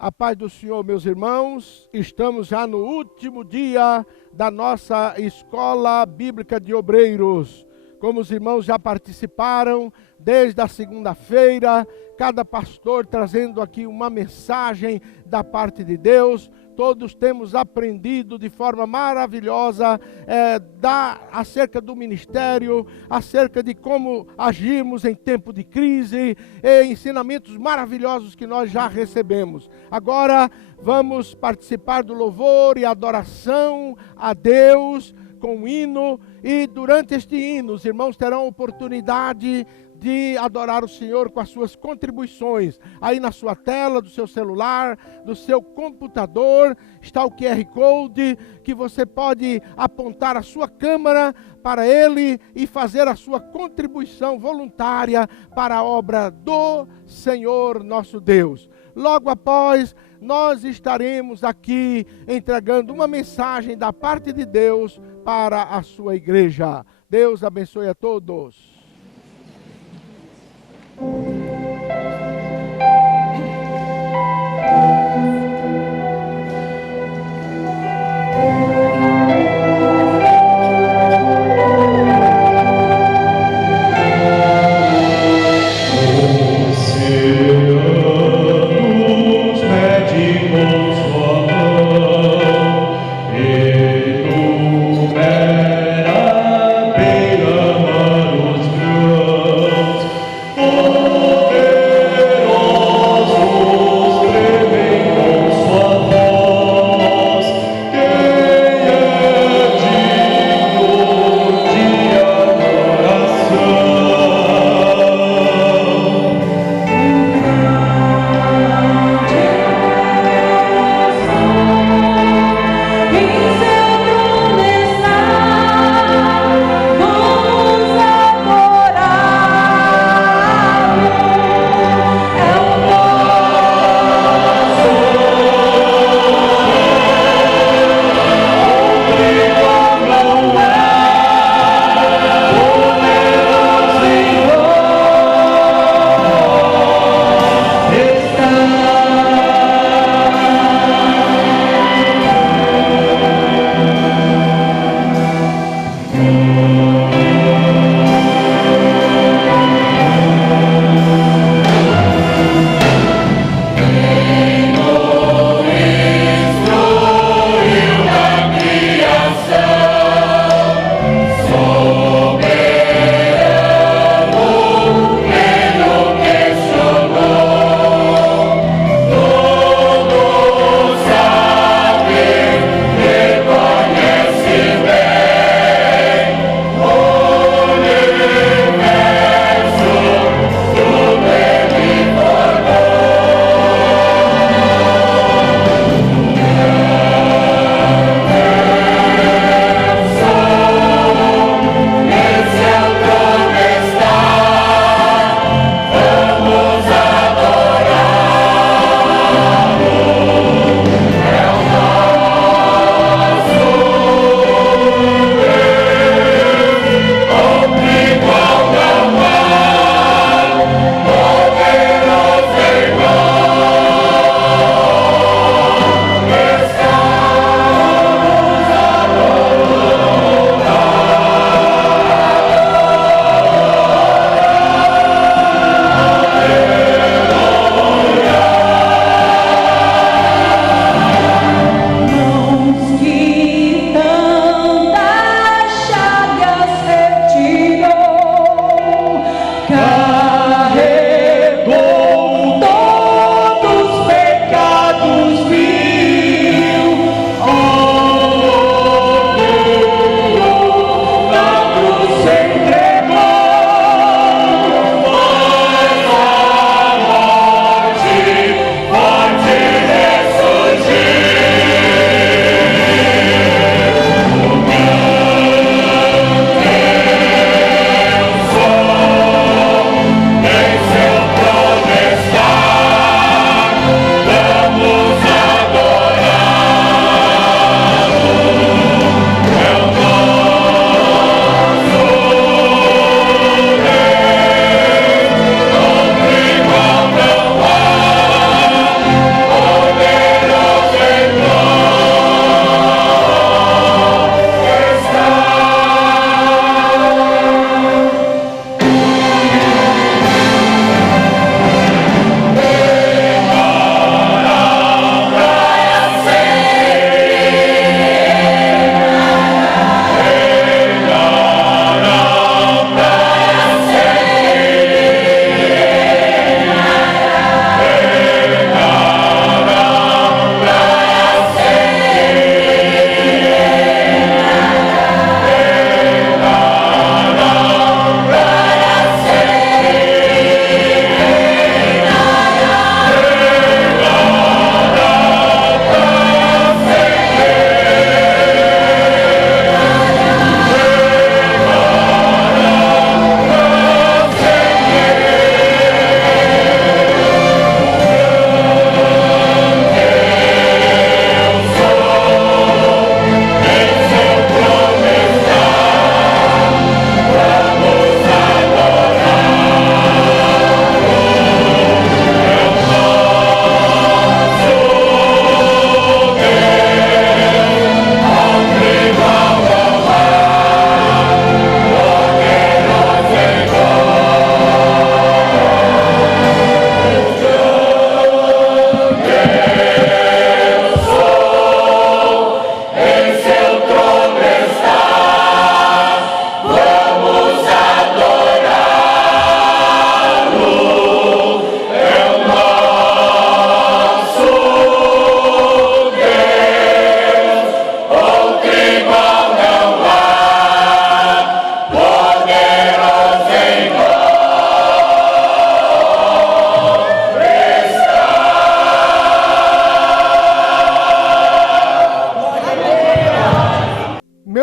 A paz do Senhor, meus irmãos, estamos já no último dia da nossa Escola Bíblica de Obreiros. Como os irmãos já participaram, desde a segunda-feira, cada pastor trazendo aqui uma mensagem da parte de Deus. Todos temos aprendido de forma maravilhosa acerca do ministério, acerca de como agirmos em tempo de crise, ensinamentos maravilhosos que nós já recebemos. Agora vamos participar do louvor e adoração a Deus com um hino, e durante este hino os irmãos terão oportunidade de adorar o Senhor com as suas contribuições. Aí na sua tela, do seu celular, do seu computador, está o QR Code, que você pode apontar a sua câmera para ele e fazer a sua contribuição voluntária para a obra do Senhor nosso Deus. Logo após, nós estaremos aqui entregando uma mensagem da parte de Deus para a sua igreja. Deus abençoe a todos. Oh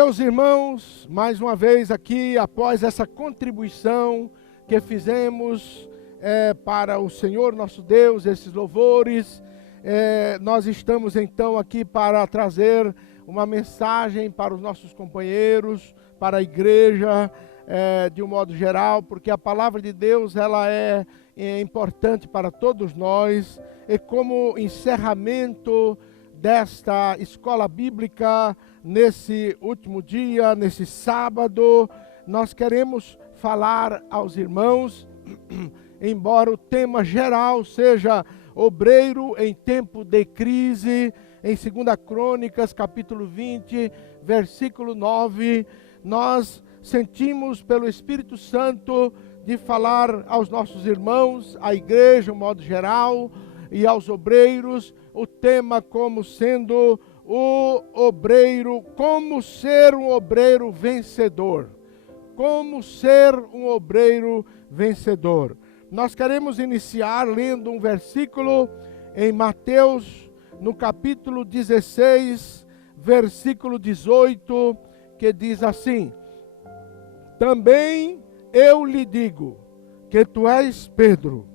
Meus irmãos, mais uma vez aqui, após essa contribuição que fizemos para o Senhor nosso Deus, esses louvores, nós estamos então aqui para trazer uma mensagem para os nossos companheiros, para a igreja, de um modo geral, porque a palavra de Deus ela é importante para todos nós, e como encerramento desta escola bíblica, nesse último dia, nesse sábado, nós queremos falar aos irmãos, embora o tema geral seja obreiro em tempo de crise, em 2 Crônicas, capítulo 20, versículo 9, nós sentimos pelo Espírito Santo de falar aos nossos irmãos, à igreja, de um modo geral, e aos obreiros, o tema como sendo o obreiro, como ser um obreiro vencedor. Como ser um obreiro vencedor. Nós queremos iniciar lendo um versículo em Mateus, no capítulo 16, versículo 18, que diz assim: Também eu lhe digo que tu és Pedro,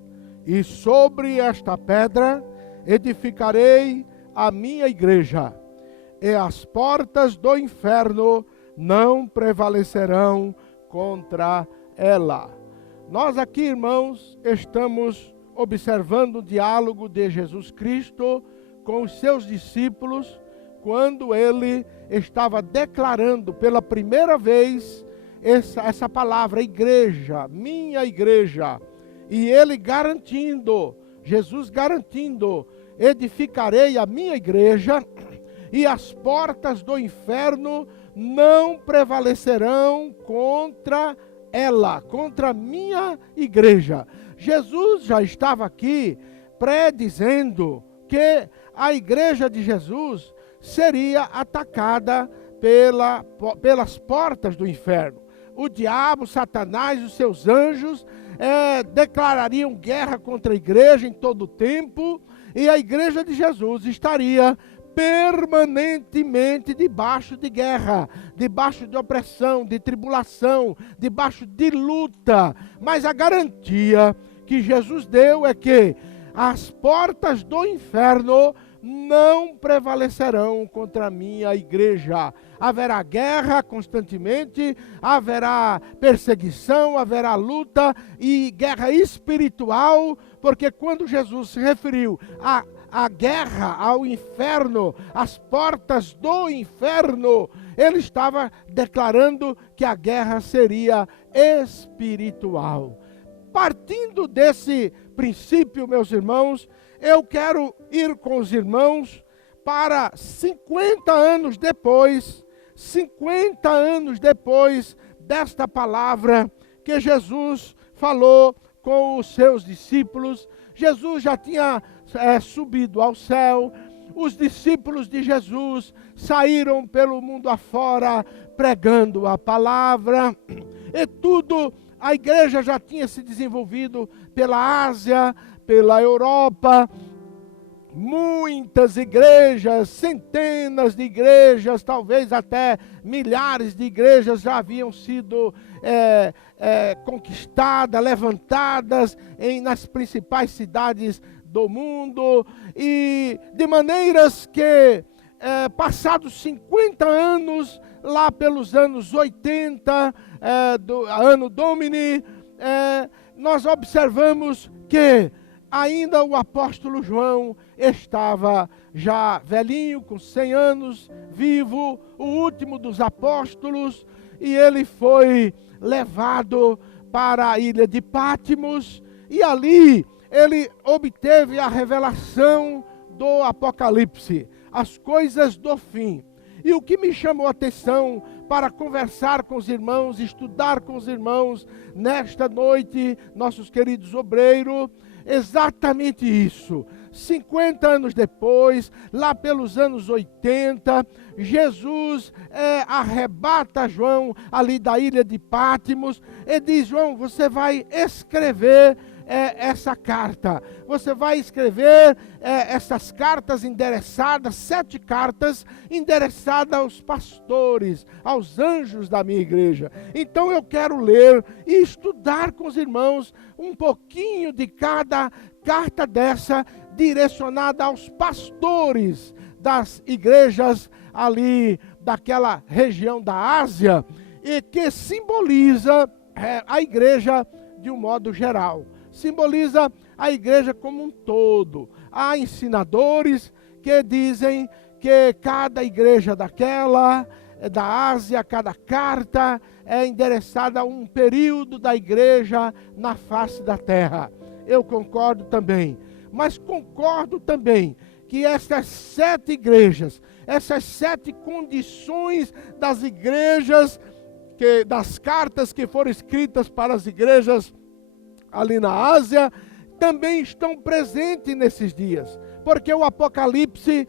e sobre esta pedra edificarei a minha igreja, e as portas do inferno não prevalecerão contra ela. Nós aqui, irmãos, estamos observando o diálogo de Jesus Cristo com os seus discípulos, quando ele estava declarando pela primeira vez essa palavra, igreja, minha igreja, e ele garantindo, Jesus garantindo, edificarei a minha igreja e as portas do inferno não prevalecerão contra ela, contra a minha igreja. Jesus já estava aqui predizendo que a igreja de Jesus seria atacada pelas portas do inferno. O diabo, Satanás e os seus anjos declarariam guerra contra a igreja em todo o tempo, e a igreja de Jesus estaria permanentemente debaixo de guerra, debaixo de opressão, de tribulação, debaixo de luta. Mas a garantia que Jesus deu é que as portas do inferno não prevalecerão contra a minha igreja. Haverá guerra constantemente, haverá perseguição, haverá luta e guerra espiritual, porque quando Jesus se referiu a guerra, ao inferno, as portas do inferno, ele estava declarando que a guerra seria espiritual. Partindo desse princípio, meus irmãos, eu quero ir com os irmãos para 50 anos depois desta palavra que Jesus falou com os seus discípulos. Jesus já tinha subido ao céu, os discípulos de Jesus saíram pelo mundo afora pregando a palavra, e tudo, a igreja já tinha se desenvolvido pela Ásia, pela Europa, muitas igrejas, centenas de igrejas, talvez até milhares de igrejas já haviam sido conquistadas, levantadas nas principais cidades do mundo, e de maneiras que, passados 50 anos, lá pelos anos 80, do ano Domini, nós observamos que ainda o apóstolo João estava já velhinho, com 100 anos, vivo, o último dos apóstolos, e ele foi levado para a ilha de Patmos, e ali ele obteve a revelação do Apocalipse, as coisas do fim. E o que me chamou a atenção para conversar com os irmãos, estudar com os irmãos nesta noite, nossos queridos obreiros, exatamente isso. 50 anos depois, lá pelos anos 80, Jesus arrebata João ali da ilha de Patmos e diz: João, você vai escrever essa carta. Você vai escrever essas cartas endereçadas, 7 cartas endereçadas aos pastores, aos anjos da minha igreja. Então eu quero ler e estudar com os irmãos um pouquinho de cada carta dessa, direcionada aos pastores das igrejas ali daquela região da Ásia, e que simboliza a igreja de um modo geral. Simboliza a igreja como um todo. Há ensinadores que dizem que cada igreja da Ásia, cada carta é endereçada a um período da igreja na face da terra. Eu concordo também. Mas concordo também que essas 7 igrejas, essas 7 condições das igrejas, das cartas que foram escritas para as igrejas ali na Ásia, também estão presentes nesses dias. Porque o Apocalipse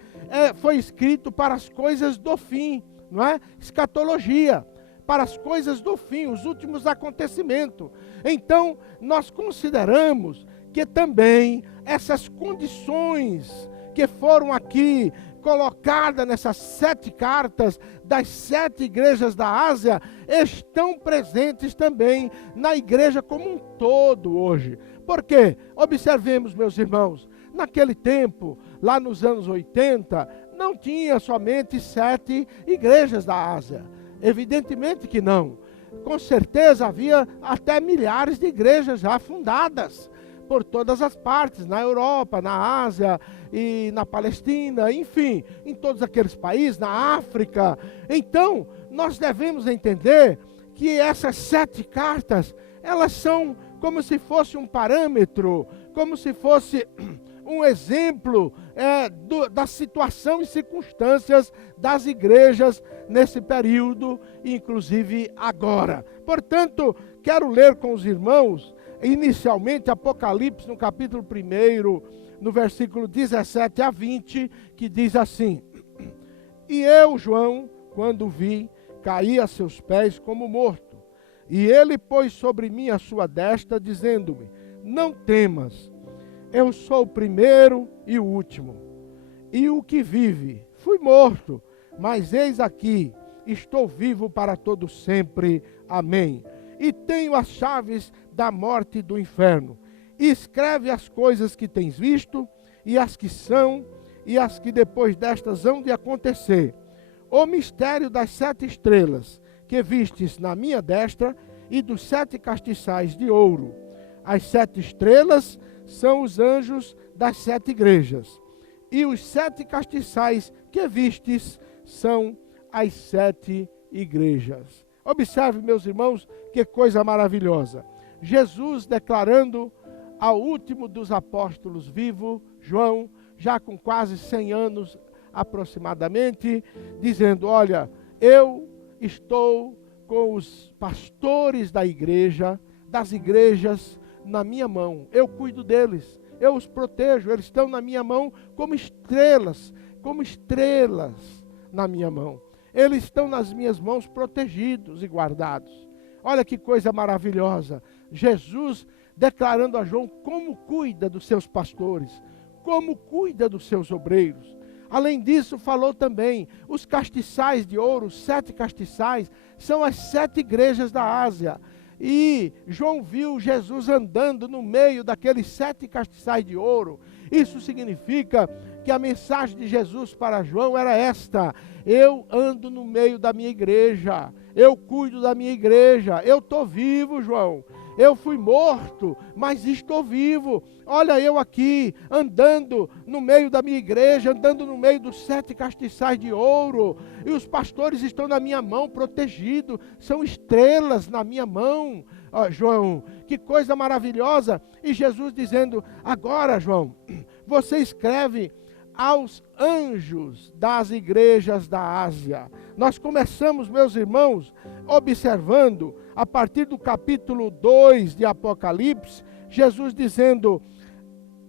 foi escrito para as coisas do fim, não é? Escatologia, para as coisas do fim, os últimos acontecimentos. Então, nós consideramos que também essas condições que foram aqui colocadas nessas 7 cartas das 7 igrejas da Ásia, estão presentes também na igreja como um todo hoje. Por quê? Observemos, meus irmãos, naquele tempo, lá nos anos 80, não tinha somente 7 igrejas da Ásia. Evidentemente que não. Com certeza havia até milhares de igrejas já fundadas por todas as partes, na Europa, na Ásia e na Palestina, enfim, em todos aqueles países, na África. Então, nós devemos entender que essas 7 cartas, elas são como se fosse um parâmetro, como se fosse um exemplo da situação e circunstâncias das igrejas nesse período, inclusive agora. Portanto, quero ler com os irmãos inicialmente Apocalipse, no capítulo 1, no versículo 17 a 20, que diz assim: E eu, João, quando vi, caí a seus pés como morto. E ele pôs sobre mim a sua destra, dizendo-me: Não temas, eu sou o primeiro e o último, e o que vive. Fui morto, mas eis aqui, estou vivo para todo sempre. Amém. E tenho as chaves da morte e do inferno. E escreve as coisas que tens visto, e as que são, e as que depois destas hão de acontecer. O mistério das 7 estrelas, que vistes na minha destra, e dos 7 castiçais de ouro. As 7 estrelas são os anjos das 7 igrejas. E os 7 castiçais que vistes são as 7 igrejas. Observe, meus irmãos, que coisa maravilhosa. Jesus declarando ao último dos apóstolos vivo, João, já com quase 100 anos aproximadamente, dizendo: olha, eu estou com os pastores da igreja, das igrejas, na minha mão. Eu cuido deles, eu os protejo, eles estão na minha mão como estrelas na minha mão. Eles estão nas minhas mãos protegidos e guardados. Olha que coisa maravilhosa. Jesus declarando a João como cuida dos seus pastores, como cuida dos seus obreiros. Além disso, falou também, os castiçais de ouro, 7 castiçais, são as 7 igrejas da Ásia. E João viu Jesus andando no meio daqueles 7 castiçais de ouro. Isso significa que a mensagem de Jesus para João era esta: eu ando no meio da minha igreja, eu cuido da minha igreja, eu estou vivo, João. Eu fui morto, mas estou vivo. Olha eu aqui, andando no meio da minha igreja, andando no meio dos 7 castiçais de ouro. E os pastores estão na minha mão, protegidos. São estrelas na minha mão, João. Que coisa maravilhosa. E Jesus dizendo: agora, João, você escreve aos anjos das igrejas da Ásia. Nós começamos, meus irmãos, observando, a partir do capítulo 2 de Apocalipse, Jesus dizendo: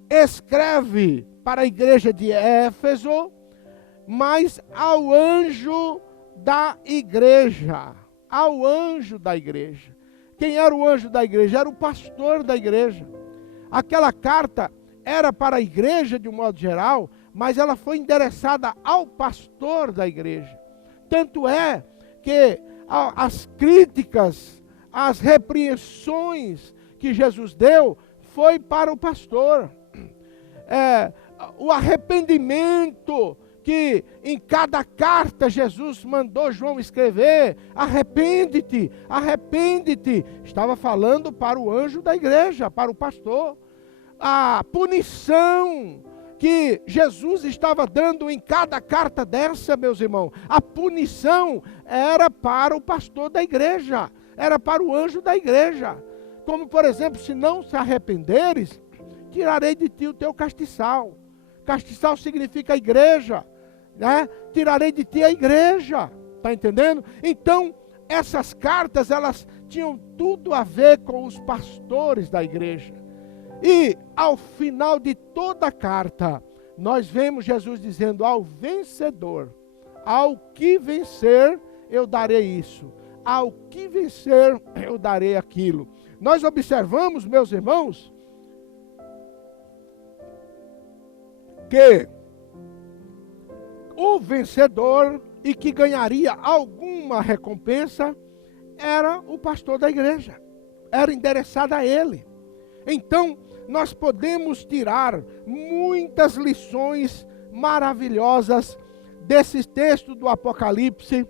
escreve para a igreja de Éfeso, mas ao anjo da igreja. Ao anjo da igreja. Quem era o anjo da igreja? Era o pastor da igreja. Aquela carta era para a igreja de um modo geral, mas ela foi endereçada ao pastor da igreja. Tanto é que as críticas, as repreensões que Jesus deu foi para o pastor. O arrependimento que em cada carta Jesus mandou João escrever, arrepende-te, arrepende-te, estava falando para o anjo da igreja, para o pastor. A punição que Jesus estava dando em cada carta dessa, meus irmãos, a punição era para o pastor da igreja, era para o anjo da igreja. Como, por exemplo, se não se arrependeres, tirarei de ti o teu castiçal. Castiçal significa a igreja, né? Tirarei de ti a igreja, está entendendo? Então, essas cartas, elas tinham tudo a ver com os pastores da igreja. E, ao final de toda a carta, nós vemos Jesus dizendo: ao vencedor, ao que vencer, eu darei isso. Ao que vencer, eu darei aquilo. Nós observamos, meus irmãos, que o vencedor e que ganharia alguma recompensa era o pastor da igreja. Era endereçada a ele. Então, nós podemos tirar muitas lições maravilhosas desse texto do Apocalipse,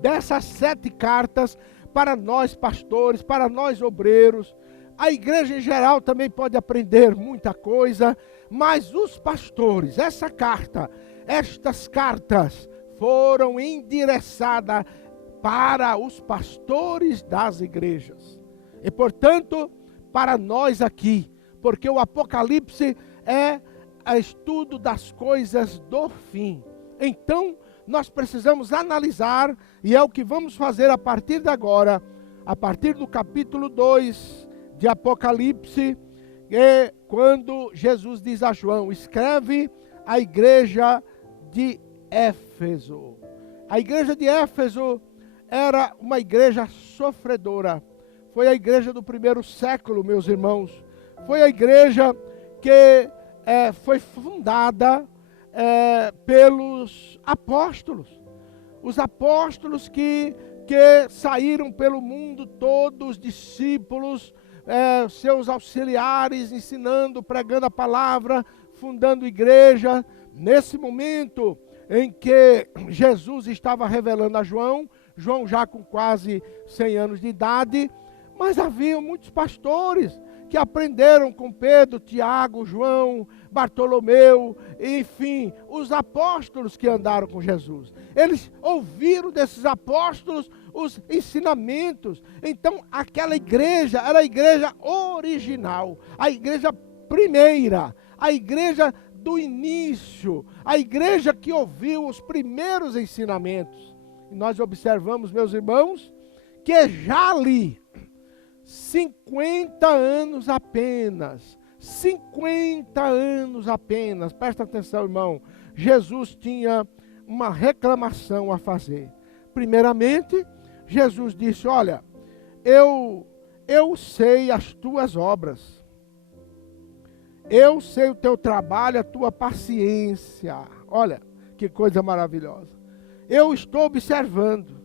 dessas 7 cartas, para nós pastores, para nós obreiros. A igreja em geral também pode aprender muita coisa, mas os pastores, estas cartas foram endereçadas para os pastores das igrejas. E, portanto, para nós aqui, porque o Apocalipse é o estudo das coisas do fim. Então, nós precisamos analisar, e é o que vamos fazer a partir de agora, a partir do capítulo 2 de Apocalipse, quando Jesus diz a João: escreve a igreja de Éfeso. A igreja de Éfeso era uma igreja sofredora. Foi a igreja do primeiro século, meus irmãos. Foi a igreja que foi fundada pelos apóstolos. Os apóstolos que saíram pelo mundo todo, os discípulos, seus auxiliares, ensinando, pregando a palavra, fundando igreja. Nesse momento em que Jesus estava revelando a João, João já com quase 100 anos de idade, mas havia muitos pastores que aprenderam com Pedro, Tiago, João, Bartolomeu, enfim, os apóstolos que andaram com Jesus. Eles ouviram desses apóstolos os ensinamentos. Então, aquela igreja era a igreja original, a igreja primeira, a igreja do início, a igreja que ouviu os primeiros ensinamentos. E nós observamos, meus irmãos, que já ali, 50 anos apenas, 50 anos apenas, presta atenção, irmão, Jesus tinha uma reclamação a fazer. Primeiramente, Jesus disse: olha, eu sei as tuas obras, eu sei o teu trabalho, a tua paciência. Olha, que coisa maravilhosa. Eu estou observando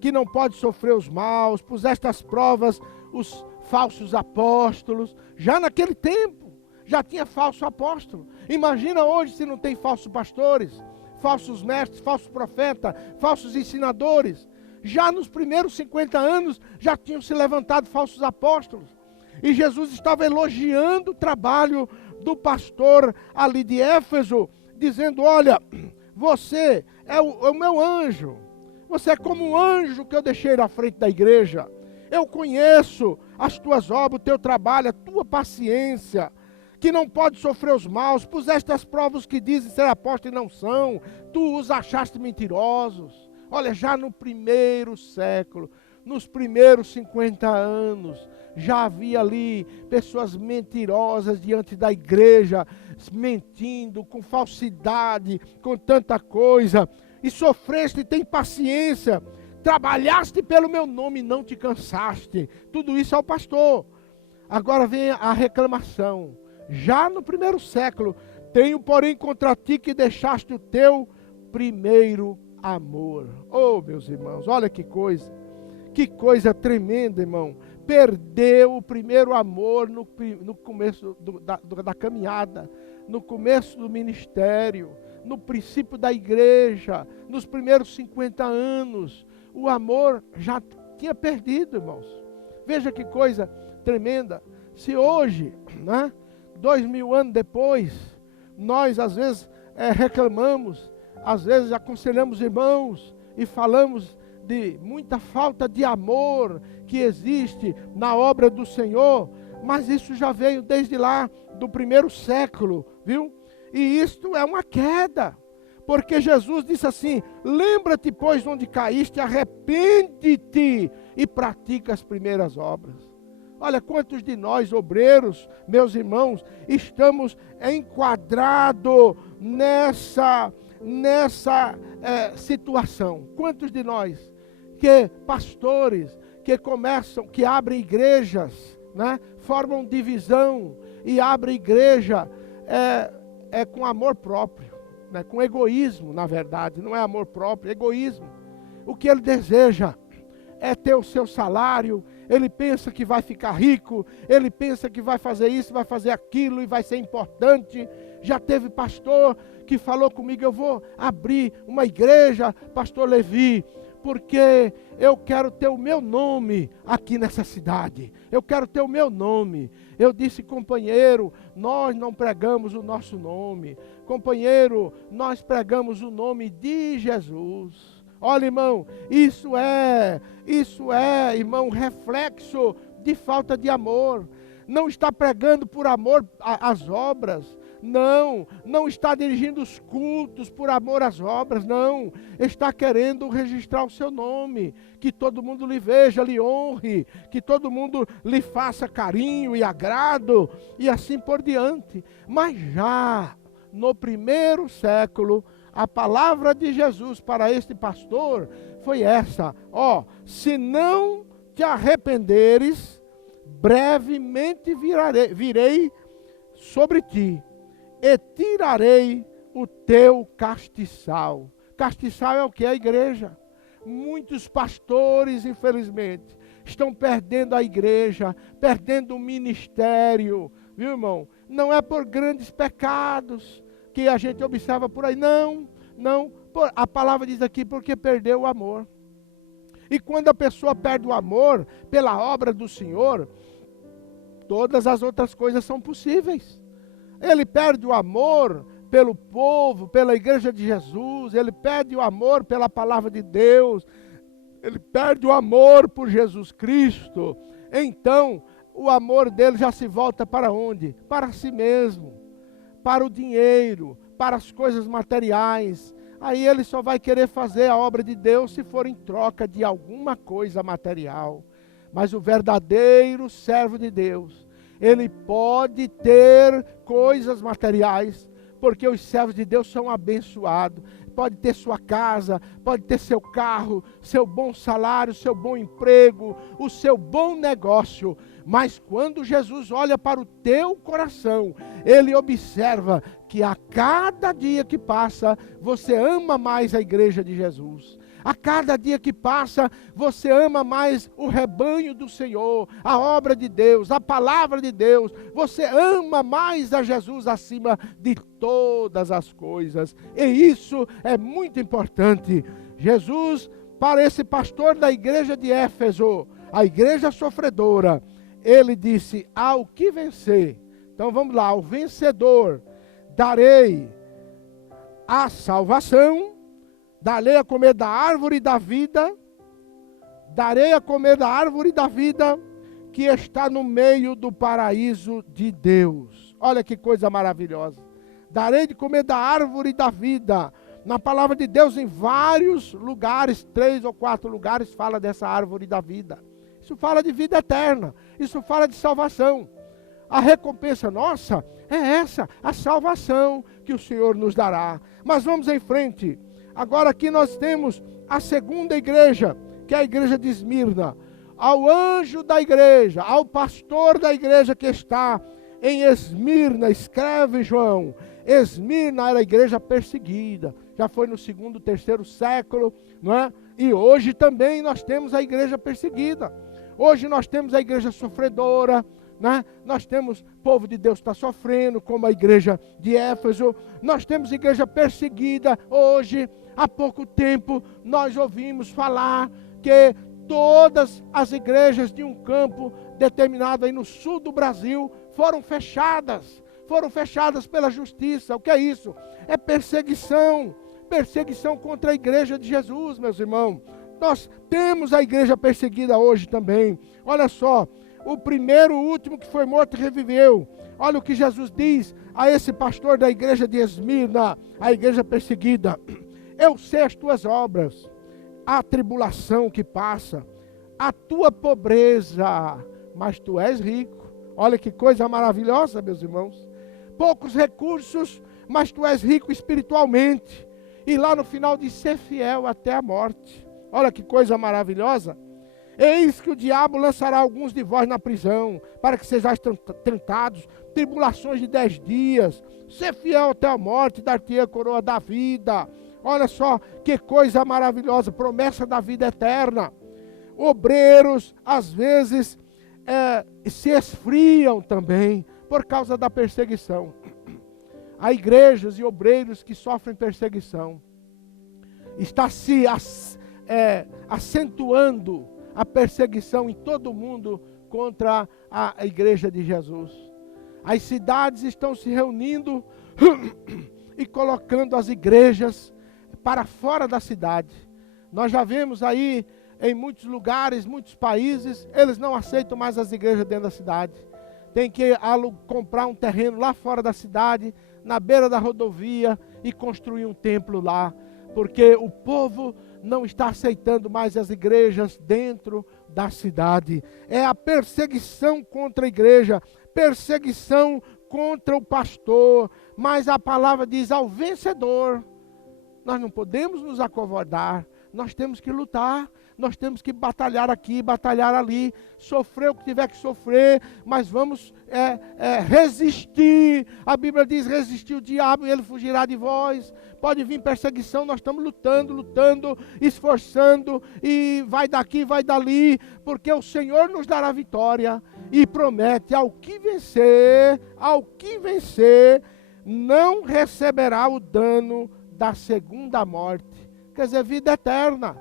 que não pode sofrer os maus, puseste às provas os falsos apóstolos. Já naquele tempo, já tinha falso apóstolo. Imagina hoje se não tem falsos pastores, falsos mestres, falsos profetas, falsos ensinadores. Já nos primeiros 50 anos, já tinham se levantado falsos apóstolos. E Jesus estava elogiando o trabalho do pastor ali de Éfeso, dizendo: olha, você é o meu anjo. Você é como um anjo que eu deixei na frente da igreja. Eu conheço as tuas obras, o teu trabalho, a tua paciência, que não pode sofrer os maus. Puseste as provas que dizem ser apóstolos e não são. Tu os achaste mentirosos. Olha, já no primeiro século, nos primeiros 50 anos, já havia ali pessoas mentirosas diante da igreja, mentindo, com falsidade, com tanta coisa. E sofreste e tem paciência, trabalhaste pelo meu nome e não te cansaste. Tudo isso ao pastor. Agora vem a reclamação. Já no primeiro século, tenho porém contra ti que deixaste o teu primeiro amor. Oh, meus irmãos, olha que coisa tremenda, irmão. Perdeu o primeiro amor no começo da caminhada, no começo do ministério, no princípio da igreja, nos primeiros 50 anos. O amor já tinha perdido, irmãos. Veja que coisa tremenda. Se hoje, 2000 anos depois, nós às vezes reclamamos, às vezes aconselhamos irmãos e falamos de muita falta de amor que existe na obra do Senhor, mas isso já veio desde lá do primeiro século, viu? E isto é uma queda, porque Jesus disse assim: lembra-te, pois, onde caíste, arrepende-te e pratica as primeiras obras. Olha quantos de nós, obreiros, meus irmãos, estamos enquadrados nessa situação. Quantos de nós, que pastores, que começam, que abrem igrejas, formam divisão e abrem igreja com amor próprio, com egoísmo, na verdade, não é amor próprio, é egoísmo. O que ele deseja é ter o seu salário, ele pensa que vai ficar rico, ele pensa que vai fazer isso, vai fazer aquilo e vai ser importante. Já teve pastor que falou comigo: eu vou abrir uma igreja, pastor Levi, porque eu quero ter o meu nome aqui nessa cidade, eu quero ter o meu nome. Eu disse: companheiro, nós não pregamos o nosso nome, companheiro, nós pregamos o nome de Jesus. Olha, irmão, isso é, irmão, reflexo de falta de amor. Não está pregando por amor às obras, não está dirigindo os cultos por amor às obras, não. Está querendo registrar o seu nome, que todo mundo lhe veja, lhe honre, que todo mundo lhe faça carinho e agrado, e assim por diante. Mas já no primeiro século, a palavra de Jesus para este pastor foi essa: se não te arrependeres, brevemente virei sobre ti e tirarei o teu castiçal. Castiçal é o que? A igreja. Muitos pastores, infelizmente, estão perdendo a igreja, perdendo o ministério, viu, irmão? Não é por grandes pecados que a gente observa por aí, não. A palavra diz aqui: porque perdeu o amor. E quando a pessoa perde o amor pela obra do Senhor, todas as outras coisas são possíveis. Ele perde o amor pelo povo, pela igreja de Jesus, ele perde o amor pela palavra de Deus, ele perde o amor por Jesus Cristo. Então, o amor dele já se volta para onde? Para si mesmo, para o dinheiro, para as coisas materiais. Aí ele só vai querer fazer a obra de Deus se for em troca de alguma coisa material. Mas o verdadeiro servo de Deus, ele pode ter coisas materiais, porque os servos de Deus são abençoados. Pode ter sua casa, pode ter seu carro, seu bom salário, seu bom emprego, o seu bom negócio. Mas quando Jesus olha para o teu coração, ele observa que a cada dia que passa, você ama mais a igreja de Jesus. A cada dia que passa, você ama mais o rebanho do Senhor, a obra de Deus, a palavra de Deus. Você ama mais a Jesus acima de todas as coisas. E isso é muito importante. Jesus, para esse pastor da igreja de Éfeso, a igreja sofredora, ele disse: ao que vencer. Então vamos lá: ao vencedor darei a salvação, darei a comer da árvore da vida, darei a comer da árvore da vida que está no meio do paraíso de Deus. Olha que coisa maravilhosa. Darei de comer da árvore da vida. Na palavra de Deus, em vários lugares, 3 ou 4 lugares, fala dessa árvore da vida. Isso fala de vida eterna, isso fala de salvação. A recompensa nossa é essa, a salvação que o Senhor nos dará. Mas vamos em frente. Agora aqui nós temos a segunda igreja, que é a igreja de Esmirna. ao anjo da igreja, ao pastor da igreja que está em Esmirna, escreve João. Esmirna era a igreja perseguida, já foi no 2º, 3º século, não é? E hoje também nós temos a igreja perseguida. Hoje nós temos a igreja sofredora, né? Nós temos povo de Deus que está sofrendo, como a igreja de Éfeso. Nós temos igreja perseguida hoje. Há pouco tempo nós ouvimos falar que todas as igrejas de um campo determinado aí no sul do Brasil foram fechadas pela justiça. O que é isso? É perseguição contra a igreja de Jesus, meus irmãos. Nós temos a igreja perseguida hoje também. Olha só, o primeiro, o último que foi morto reviveu. Olha o que Jesus diz a esse pastor da igreja de Esmirna, a igreja perseguida. Eu sei as tuas obras, a tribulação que passa, a tua pobreza, mas tu és rico. Olha que coisa maravilhosa, meus irmãos. Poucos recursos, mas tu és rico espiritualmente. E lá no final diz ser fiel até a morte. Olha que coisa maravilhosa. Eis que o diabo lançará alguns de vós na prisão, para que sejais tentados, tribulações de 10 dias. Ser fiel até a morte, dar-te a coroa da vida. Olha só que coisa maravilhosa, promessa da vida eterna. Obreiros, às vezes, se esfriam também por causa da perseguição. Há igrejas e obreiros que sofrem perseguição. Está se acentuando a perseguição em todo o mundo contra a igreja de Jesus. As cidades estão se reunindo e colocando as igrejas para fora da cidade. Nós já vemos aí em muitos lugares, muitos países, eles não aceitam mais as igrejas dentro da cidade. Tem que comprar um terreno lá fora da cidade, na beira da rodovia, e construir um templo lá, porque o povo não está aceitando mais as igrejas dentro da cidade. É a perseguição contra a igreja, perseguição contra o pastor, mas a palavra diz ao vencedor. Nós não podemos nos acovardar, nós temos que lutar, nós temos que batalhar aqui, batalhar ali, sofrer o que tiver que sofrer, mas vamos resistir. A Bíblia diz, resistir o diabo e ele fugirá de vós. Pode vir perseguição, nós estamos lutando, esforçando, e vai daqui, vai dali, porque o Senhor nos dará vitória, e promete, ao que vencer, não receberá o dano da segunda morte. Quer dizer, vida eterna,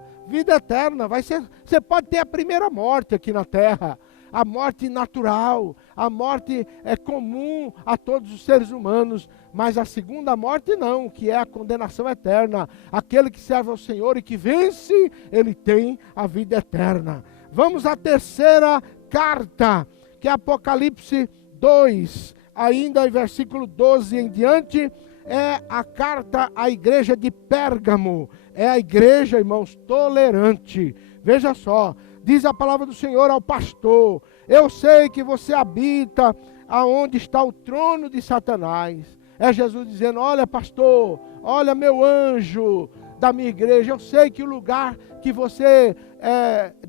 você pode ter a primeira morte aqui na terra, a morte natural, a morte é comum a todos os seres humanos, mas a segunda morte não, que é a condenação eterna. Aquele que serve ao Senhor e que vence, ele tem a vida eterna. Vamos à terceira carta, que é Apocalipse 2, ainda em versículo 12 em diante, é a carta à igreja de Pérgamo. É a igreja, irmãos, tolerante. Veja só, diz a palavra do Senhor ao pastor: eu sei que você habita aonde está o trono de Satanás. É Jesus dizendo: olha, pastor, olha, meu anjo da minha igreja, eu sei que o lugar que você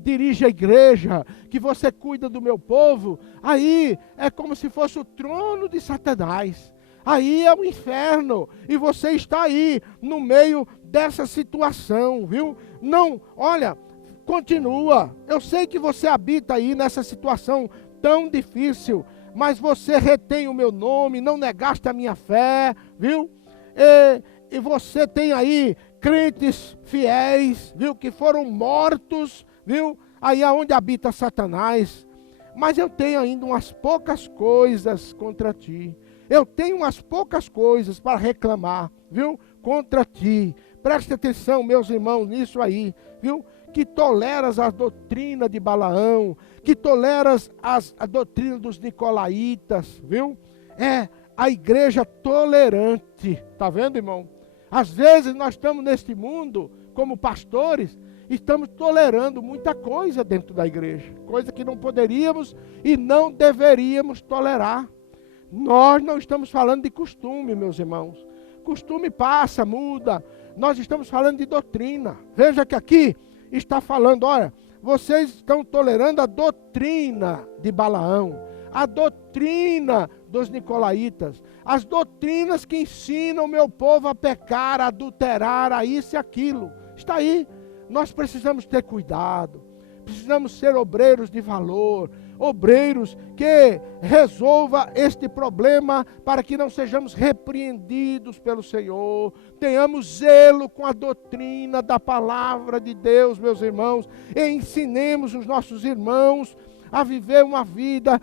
dirige a igreja, que você cuida do meu povo, aí é como se fosse o trono de Satanás. Aí é o inferno, e você está aí, no meio dessa situação, viu? Não, olha, continua. Eu sei que você habita aí nessa situação tão difícil, mas você retém o meu nome, não negaste a minha fé, viu? E você tem aí crentes fiéis, viu? Que foram mortos, viu? Aí aonde habita Satanás. Mas eu tenho ainda umas poucas coisas contra ti. Eu tenho umas poucas coisas para reclamar, viu? Contra ti. Preste atenção, meus irmãos, nisso aí, viu? Que toleras a doutrina de Balaão, que toleras a doutrina dos nicolaítas, viu? É a igreja tolerante, tá vendo, irmão? Às vezes nós estamos neste mundo, como pastores, estamos tolerando muita coisa dentro da igreja, coisa que não poderíamos e não deveríamos tolerar. Nós não estamos falando de costume, meus irmãos. Costume passa, muda. Nós estamos falando de doutrina. Veja que aqui está falando, olha, vocês estão tolerando a doutrina de Balaão, a doutrina dos nicolaítas, as doutrinas que ensinam o meu povo a pecar, a adulterar, a isso e aquilo. Está aí. Nós precisamos ter cuidado, precisamos ser obreiros de valor, obreiros que resolva este problema para que não sejamos repreendidos pelo Senhor. Tenhamos zelo com a doutrina da palavra de Deus, meus irmãos, e ensinemos os nossos irmãos a viver uma vida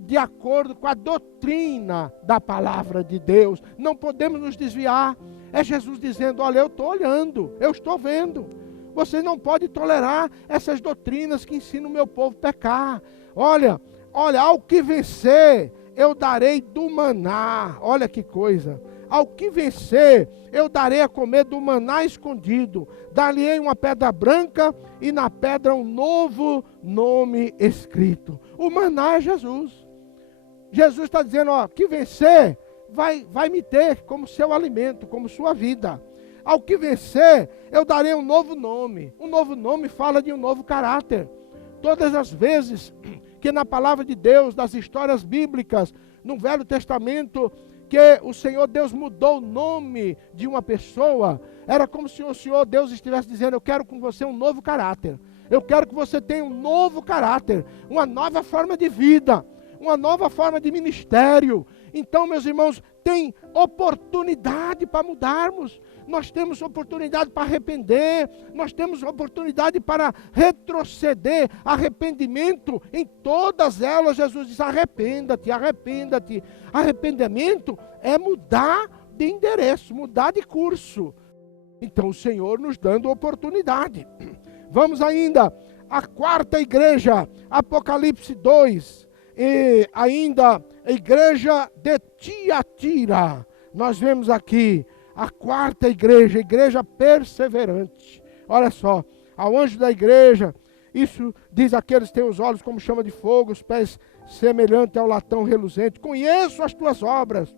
de acordo com a doutrina da palavra de Deus. Não podemos nos desviar. É Jesus dizendo: olha, eu estou olhando, eu estou vendo. Você não pode tolerar essas doutrinas que ensinam o meu povo a pecar. Olha, ao que vencer, eu darei do maná. Olha que coisa. Ao que vencer, eu darei a comer do maná escondido. Dar-lhe-ei uma pedra branca e na pedra um novo nome escrito. O maná é Jesus. Jesus está dizendo, ó, que vencer vai me ter como seu alimento, como sua vida. Ao que vencer, eu darei um novo nome. Um novo nome fala de um novo caráter. Todas as vezes que na palavra de Deus, das histórias bíblicas, no Velho Testamento, que o Senhor Deus mudou o nome de uma pessoa, era como se o Senhor Deus estivesse dizendo: eu quero com você um novo caráter. Eu quero que você tenha um novo caráter, uma nova forma de vida, uma nova forma de ministério. Então, meus irmãos, tem oportunidade para mudarmos. Nós temos oportunidade para arrepender. Nós temos oportunidade para retroceder. Arrependimento, em todas elas, Jesus diz: arrependa-te, arrependa-te. Arrependimento é mudar de endereço, mudar de curso. Então, o Senhor nos dando oportunidade. Vamos ainda à quarta igreja, Apocalipse 2. E ainda a igreja de Tiatira. Nós vemos aqui a quarta igreja, a igreja perseverante. Olha só, ao anjo da igreja, isso diz aqueles que têm os olhos como chama de fogo, os pés semelhantes ao latão reluzente. Conheço as tuas obras,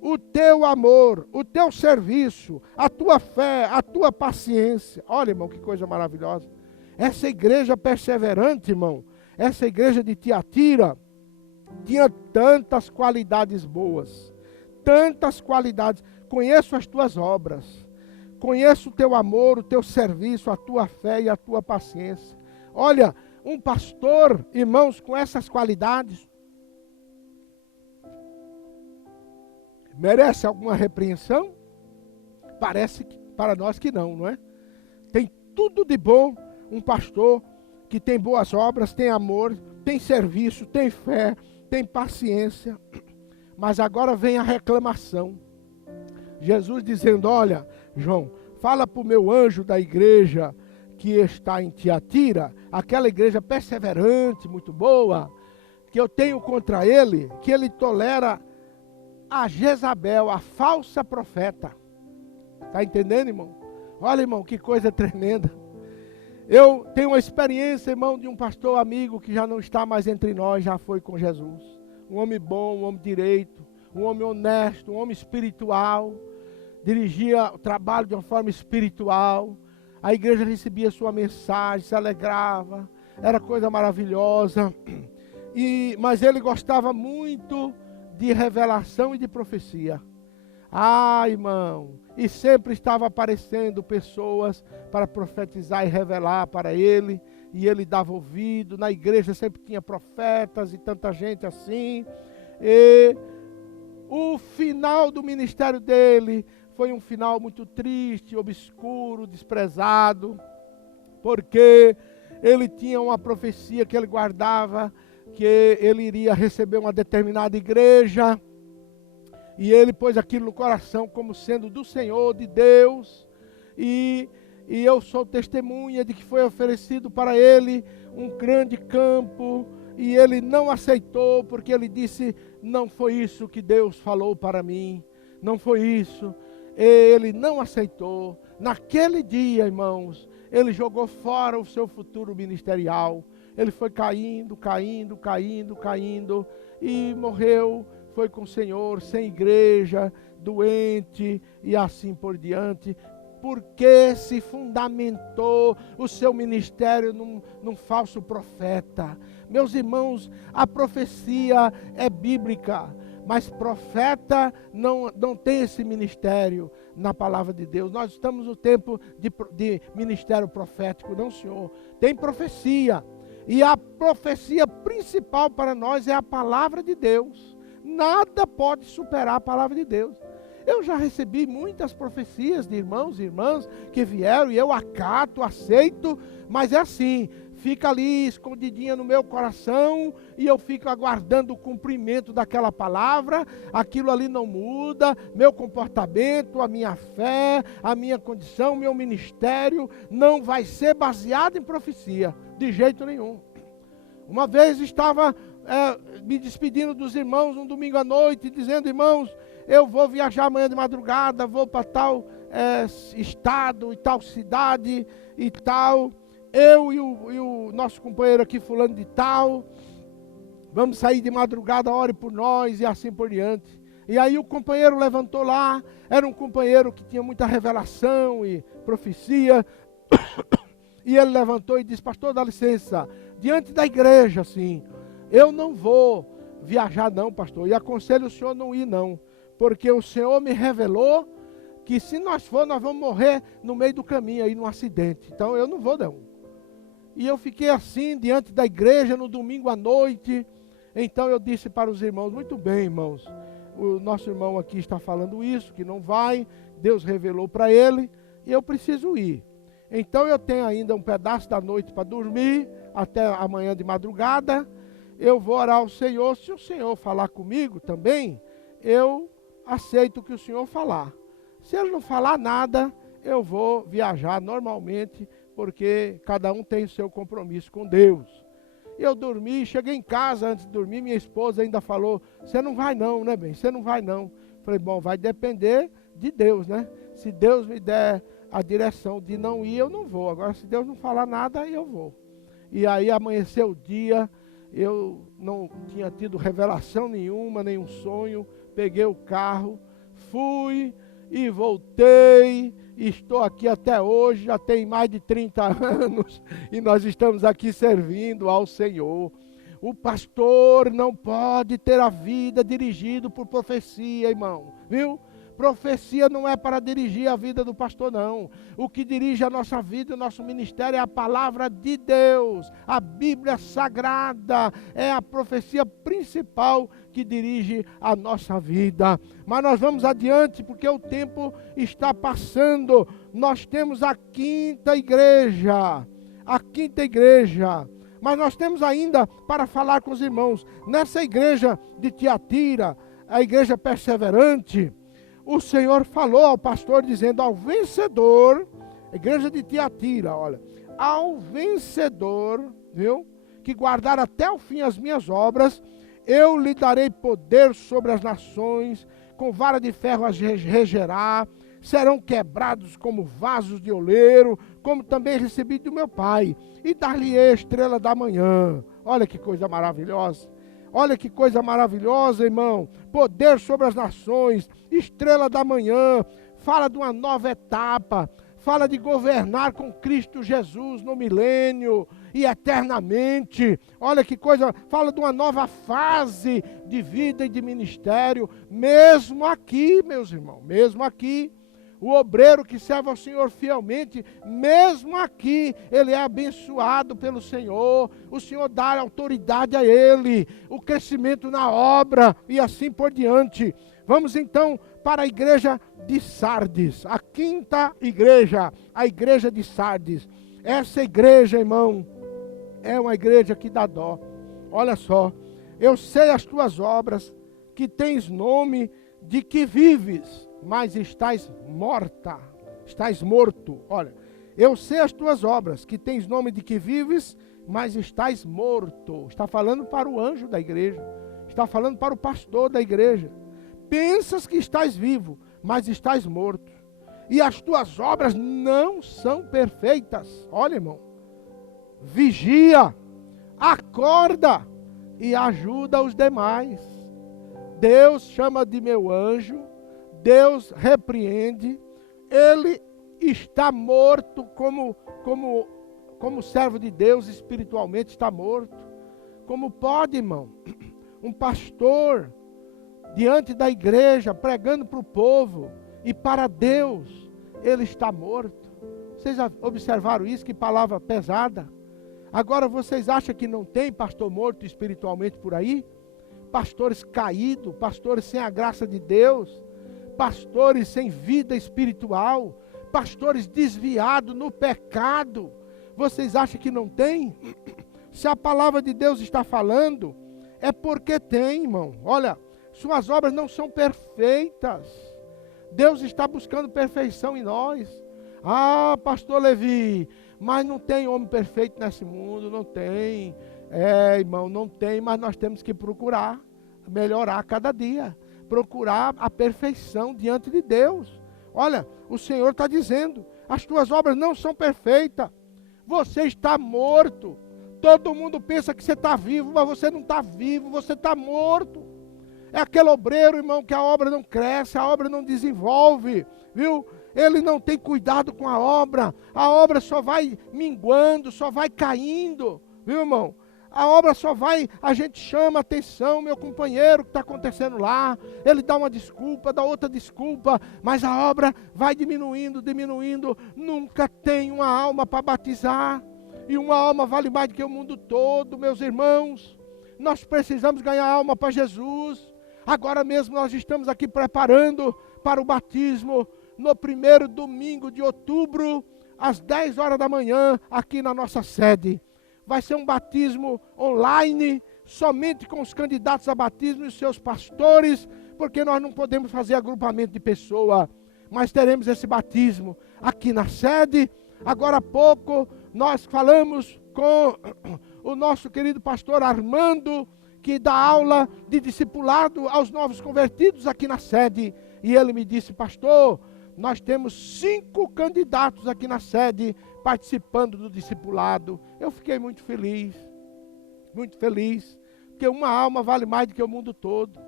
o teu amor, o teu serviço, a tua fé, a tua paciência. Olha, irmão, que coisa maravilhosa. Essa igreja perseverante, irmão, essa igreja de Tiatira, tinha tantas qualidades boas, tantas qualidades. Conheço as tuas obras, conheço o teu amor, o teu serviço, a tua fé e a tua paciência. Olha, um pastor, irmãos, com essas qualidades, merece alguma repreensão? Parece que, para nós que não, não é? Tem tudo de bom um pastor que tem boas obras, tem amor, tem serviço, tem fé, tem paciência. Mas agora vem a reclamação. Jesus dizendo: olha, João, fala para o meu anjo da igreja que está em Tiatira, aquela igreja perseverante, muito boa, que eu tenho contra ele, que ele tolera a Jezabel, a falsa profeta. Está entendendo, irmão? Olha, irmão, que coisa tremenda. Eu tenho uma experiência, irmão, de um pastor amigo que já não está mais entre nós, já foi com Jesus. Um homem bom, um homem direito, um homem honesto, um homem espiritual. Dirigia o trabalho de uma forma espiritual. A igreja recebia sua mensagem, se alegrava, era coisa maravilhosa. Mas ele gostava muito de revelação e de profecia. Ah, irmão, e sempre estava aparecendo pessoas para profetizar e revelar para ele, e ele dava ouvido. Na igreja sempre tinha profetas e tanta gente assim. E o final do ministério dele foi um final muito triste, obscuro, desprezado, porque ele tinha uma profecia que ele guardava, que ele iria receber uma determinada igreja, e ele pôs aquilo no coração como sendo do Senhor, de Deus, e eu sou testemunha de que foi oferecido para ele um grande campo, e ele não aceitou, porque ele disse: não foi isso que Deus falou para mim, não foi isso. Ele não aceitou. Naquele dia, irmãos, ele jogou fora o seu futuro ministerial. Ele foi caindo, e morreu. Foi com o Senhor, sem igreja, doente e assim por diante. porque se fundamentou o seu ministério num falso profeta. Meus irmãos, a profecia é bíblica, mas profeta não tem esse ministério na palavra de Deus. Nós estamos no tempo de ministério profético, não, senhor. Tem profecia, e a profecia principal para nós é a palavra de Deus. Nada pode superar a palavra de Deus. Eu já recebi muitas profecias de irmãos e irmãs que vieram, e eu acato, aceito, mas é assim, fica ali escondidinha no meu coração, e eu fico aguardando o cumprimento daquela palavra. Aquilo ali não muda, meu comportamento, a minha fé, a minha condição, meu ministério não vai ser baseado em profecia, de jeito nenhum. Uma vez estava me despedindo dos irmãos um domingo à noite, dizendo: irmãos, eu vou viajar amanhã de madrugada, vou para tal estado e tal cidade e tal. Eu e o nosso companheiro aqui, fulano de tal, vamos sair de madrugada, ore por nós, e assim por diante. E aí o companheiro levantou lá, era um companheiro que tinha muita revelação e profecia, e ele levantou e disse: pastor, dá licença, diante da igreja, assim, eu não vou viajar não, pastor, e aconselho o senhor não ir não, porque o Senhor me revelou que se nós for, nós vamos morrer no meio do caminho aí, num acidente. Então eu não vou não. E eu fiquei assim, diante da igreja, no domingo à noite. Então eu disse para os irmãos: muito bem, irmãos, o nosso irmão aqui está falando isso, que não vai, Deus revelou para ele, e eu preciso ir. Então eu tenho ainda um pedaço da noite para dormir, até amanhã de madrugada. Eu vou orar ao Senhor. Se o Senhor falar comigo também, eu aceito o que o Senhor falar. Se ele não falar nada, eu vou viajar normalmente, porque cada um tem o seu compromisso com Deus. Eu dormi, cheguei em casa, antes de dormir, minha esposa ainda falou: você não vai não, né, bem? Você não vai não. Falei: bom, vai depender de Deus, né? Se Deus me der a direção de não ir, eu não vou. Agora, se Deus não falar nada, eu vou. E aí amanheceu o dia, eu não tinha tido revelação nenhuma, nenhum sonho. Peguei o carro, fui e voltei, e estou aqui até hoje, já tem mais de 30 anos, e nós estamos aqui servindo ao Senhor. O pastor não pode ter a vida dirigida por profecia, irmão, viu? Profecia não é para dirigir a vida do pastor, não. O que dirige a nossa vida e o nosso ministério é a palavra de Deus. A Bíblia Sagrada é a profecia principal que dirige a nossa vida. Mas nós vamos adiante, porque o tempo está passando. Nós temos a quinta igreja. A quinta igreja. Mas nós temos ainda para falar com os irmãos. Nessa igreja de Tiatira, a igreja perseverante, o Senhor falou ao pastor dizendo: ao vencedor, a igreja de Tiatira, olha, ao vencedor, viu, que guardar até o fim as minhas obras, eu lhe darei poder sobre as nações, com vara de ferro as regerá, serão quebrados como vasos de oleiro, como também recebi do meu Pai, e dar-lhe-ei a estrela da manhã. Olha que coisa maravilhosa. Olha que coisa maravilhosa, irmão. Poder sobre as nações, estrela da manhã. Fala de uma nova etapa. Fala de governar com Cristo Jesus no milênio e eternamente. Olha que coisa. Fala de uma nova fase de vida e de ministério. Mesmo aqui, meus irmãos. Mesmo aqui. O obreiro que serve ao Senhor fielmente, mesmo aqui, ele é abençoado pelo Senhor. O Senhor dá autoridade a ele, o crescimento na obra e assim por diante. Vamos então para a igreja de Sardes, a quinta igreja, a igreja de Sardes. Essa igreja, irmão, é uma igreja que dá dó. Olha só, eu sei as tuas obras, que tens nome de que vives, mas estás morta, estás morto. Olha, eu sei as tuas obras, que tens nome de que vives, mas estás morto. Está falando para o anjo da igreja, está falando para o pastor da igreja. Pensas que estás vivo, mas estás morto, e as tuas obras não são perfeitas. Olha, irmão, vigia, acorda e ajuda os demais. Deus chama de meu anjo, Deus repreende, Ele está morto como servo de Deus, espiritualmente está morto. Como pode, irmão, um pastor diante da igreja, pregando para o povo e para Deus, ele está morto? Vocês já observaram isso? Que palavra pesada. Agora vocês acham que não tem pastor morto espiritualmente por aí? Pastores caídos, pastores sem a graça de Deus, pastores sem vida espiritual, pastores desviados no pecado. Vocês acham que não tem? Se a palavra de Deus está falando, é porque tem, irmão. Olha, suas obras não são perfeitas. Deus está buscando perfeição em nós. Ah, pastor Levi, mas não tem homem perfeito nesse mundo, não tem. Irmão, não tem, mas nós temos que procurar melhorar cada dia. Procurar a perfeição diante de Deus. Olha, o Senhor está dizendo, as tuas obras não são perfeitas. Você está morto. Todo mundo pensa que você está vivo, mas você não está vivo, você está morto. É aquele obreiro, irmão, que a obra não cresce, a obra não desenvolve, viu? Ele não tem cuidado com a obra só vai minguando, só vai caindo, viu, irmão? A obra só vai, a gente chama atenção, meu companheiro, o que está acontecendo lá, ele dá uma desculpa, dá outra desculpa, mas a obra vai diminuindo, nunca tem uma alma para batizar, e uma alma vale mais do que o mundo todo, meus irmãos. Nós precisamos ganhar alma para Jesus. Agora mesmo nós estamos aqui preparando para o batismo, no primeiro domingo de outubro, às 10 horas da manhã, aqui na nossa sede. Vai ser um batismo online, somente com os candidatos a batismo e os seus pastores, porque nós não podemos fazer agrupamento de pessoa, mas teremos esse batismo aqui na sede. Agora há pouco, nós falamos com o nosso querido pastor Armando, que dá aula de discipulado aos novos convertidos aqui na sede, e ele me disse: pastor, nós temos 5 candidatos aqui na sede participando do discipulado. Eu fiquei muito feliz, porque uma alma vale mais do que o mundo todo.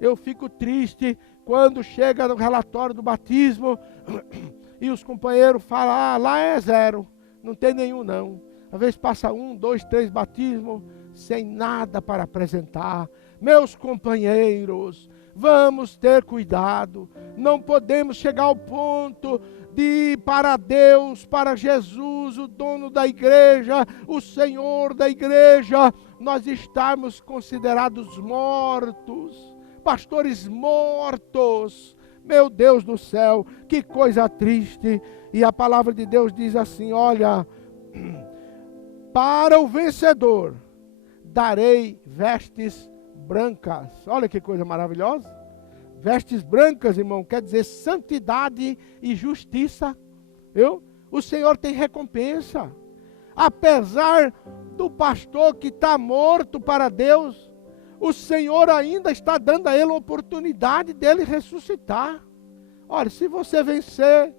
Eu fico triste quando chega no relatório do batismo e os companheiros falam: lá é 0, não tem nenhum não. Às vezes passa 1, 2, 3 batismos sem nada para apresentar. Meus companheiros, vamos ter cuidado. Não podemos chegar ao ponto de ir para Deus, para Jesus, o dono da igreja, o Senhor da igreja, nós estarmos considerados mortos, pastores mortos. Meu Deus do céu, que coisa triste. E a palavra de Deus diz assim: olha, para o vencedor darei vestes brancas. Olha que coisa maravilhosa. Vestes brancas, irmão, quer dizer santidade e justiça. Viu? O Senhor tem recompensa. Apesar do pastor que está morto para Deus, o Senhor ainda está dando a ele a oportunidade dele ressuscitar. Olha, se você vencer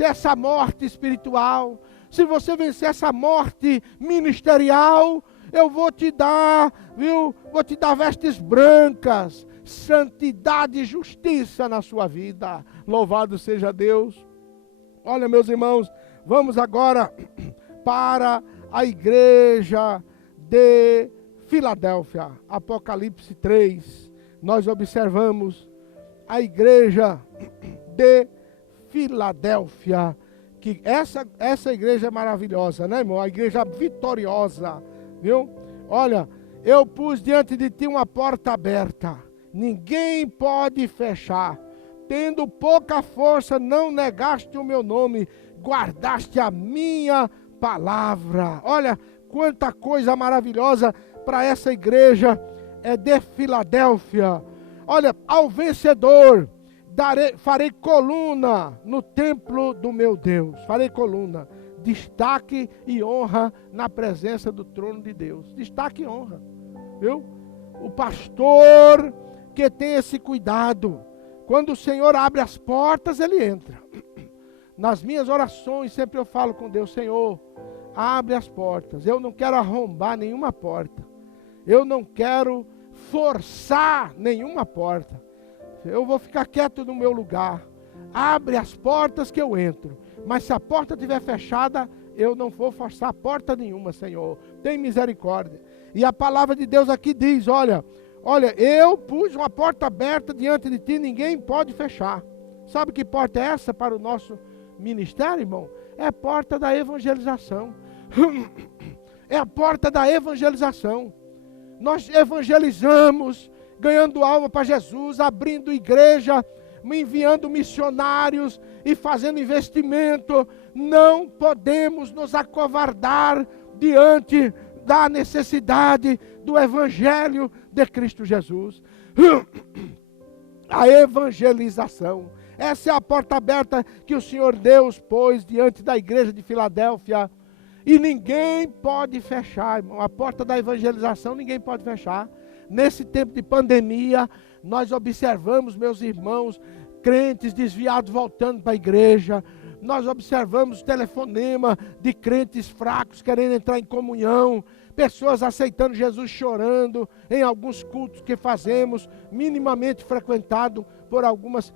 essa morte espiritual, se você vencer essa morte ministerial, eu vou te dar, viu? Vou te dar vestes brancas, santidade e justiça na sua vida. Louvado seja Deus. Olha, meus irmãos, vamos agora para a igreja de Filadélfia. Apocalipse 3. Nós observamos a igreja de Filadélfia. Que essa igreja é maravilhosa, né, irmão? A igreja vitoriosa, viu? Olha, eu pus diante de ti uma porta aberta, ninguém pode fechar. Tendo pouca força, não negaste o meu nome, guardaste a minha palavra. Olha, quanta coisa maravilhosa para essa igreja de Filadélfia. Olha, ao vencedor farei coluna no templo do meu Deus. Farei coluna. Destaque e honra na presença do trono de Deus. Destaque e honra. Viu? O pastor que tem esse cuidado. Quando o Senhor abre as portas, ele entra. Nas minhas orações, sempre eu falo com Deus: Senhor, abre as portas. Eu não quero arrombar nenhuma porta. Eu não quero forçar nenhuma porta. Eu vou ficar quieto no meu lugar. abre as portas que eu entro. Mas se a porta estiver fechada, eu não vou forçar porta nenhuma, Senhor. Tem misericórdia. E a palavra de Deus aqui diz, olha, eu pus uma porta aberta diante de ti, ninguém pode fechar. Sabe que porta é essa para o nosso ministério, irmão? É a porta da evangelização. É a porta da evangelização. Nós evangelizamos, ganhando alma para Jesus, abrindo igreja, enviando missionários e fazendo investimento. Não podemos nos acovardar diante da necessidade do Evangelho de Cristo Jesus. A evangelização. Essa é a porta aberta que o Senhor Deus pôs diante da igreja de Filadélfia. E ninguém pode fechar, irmão. A porta da evangelização ninguém pode fechar. Nesse tempo de pandemia, nós observamos, meus irmãos, crentes desviados voltando para a igreja. Nós observamos telefonema de crentes fracos querendo entrar em comunhão. Pessoas aceitando Jesus chorando em alguns cultos que fazemos, minimamente frequentado por alguns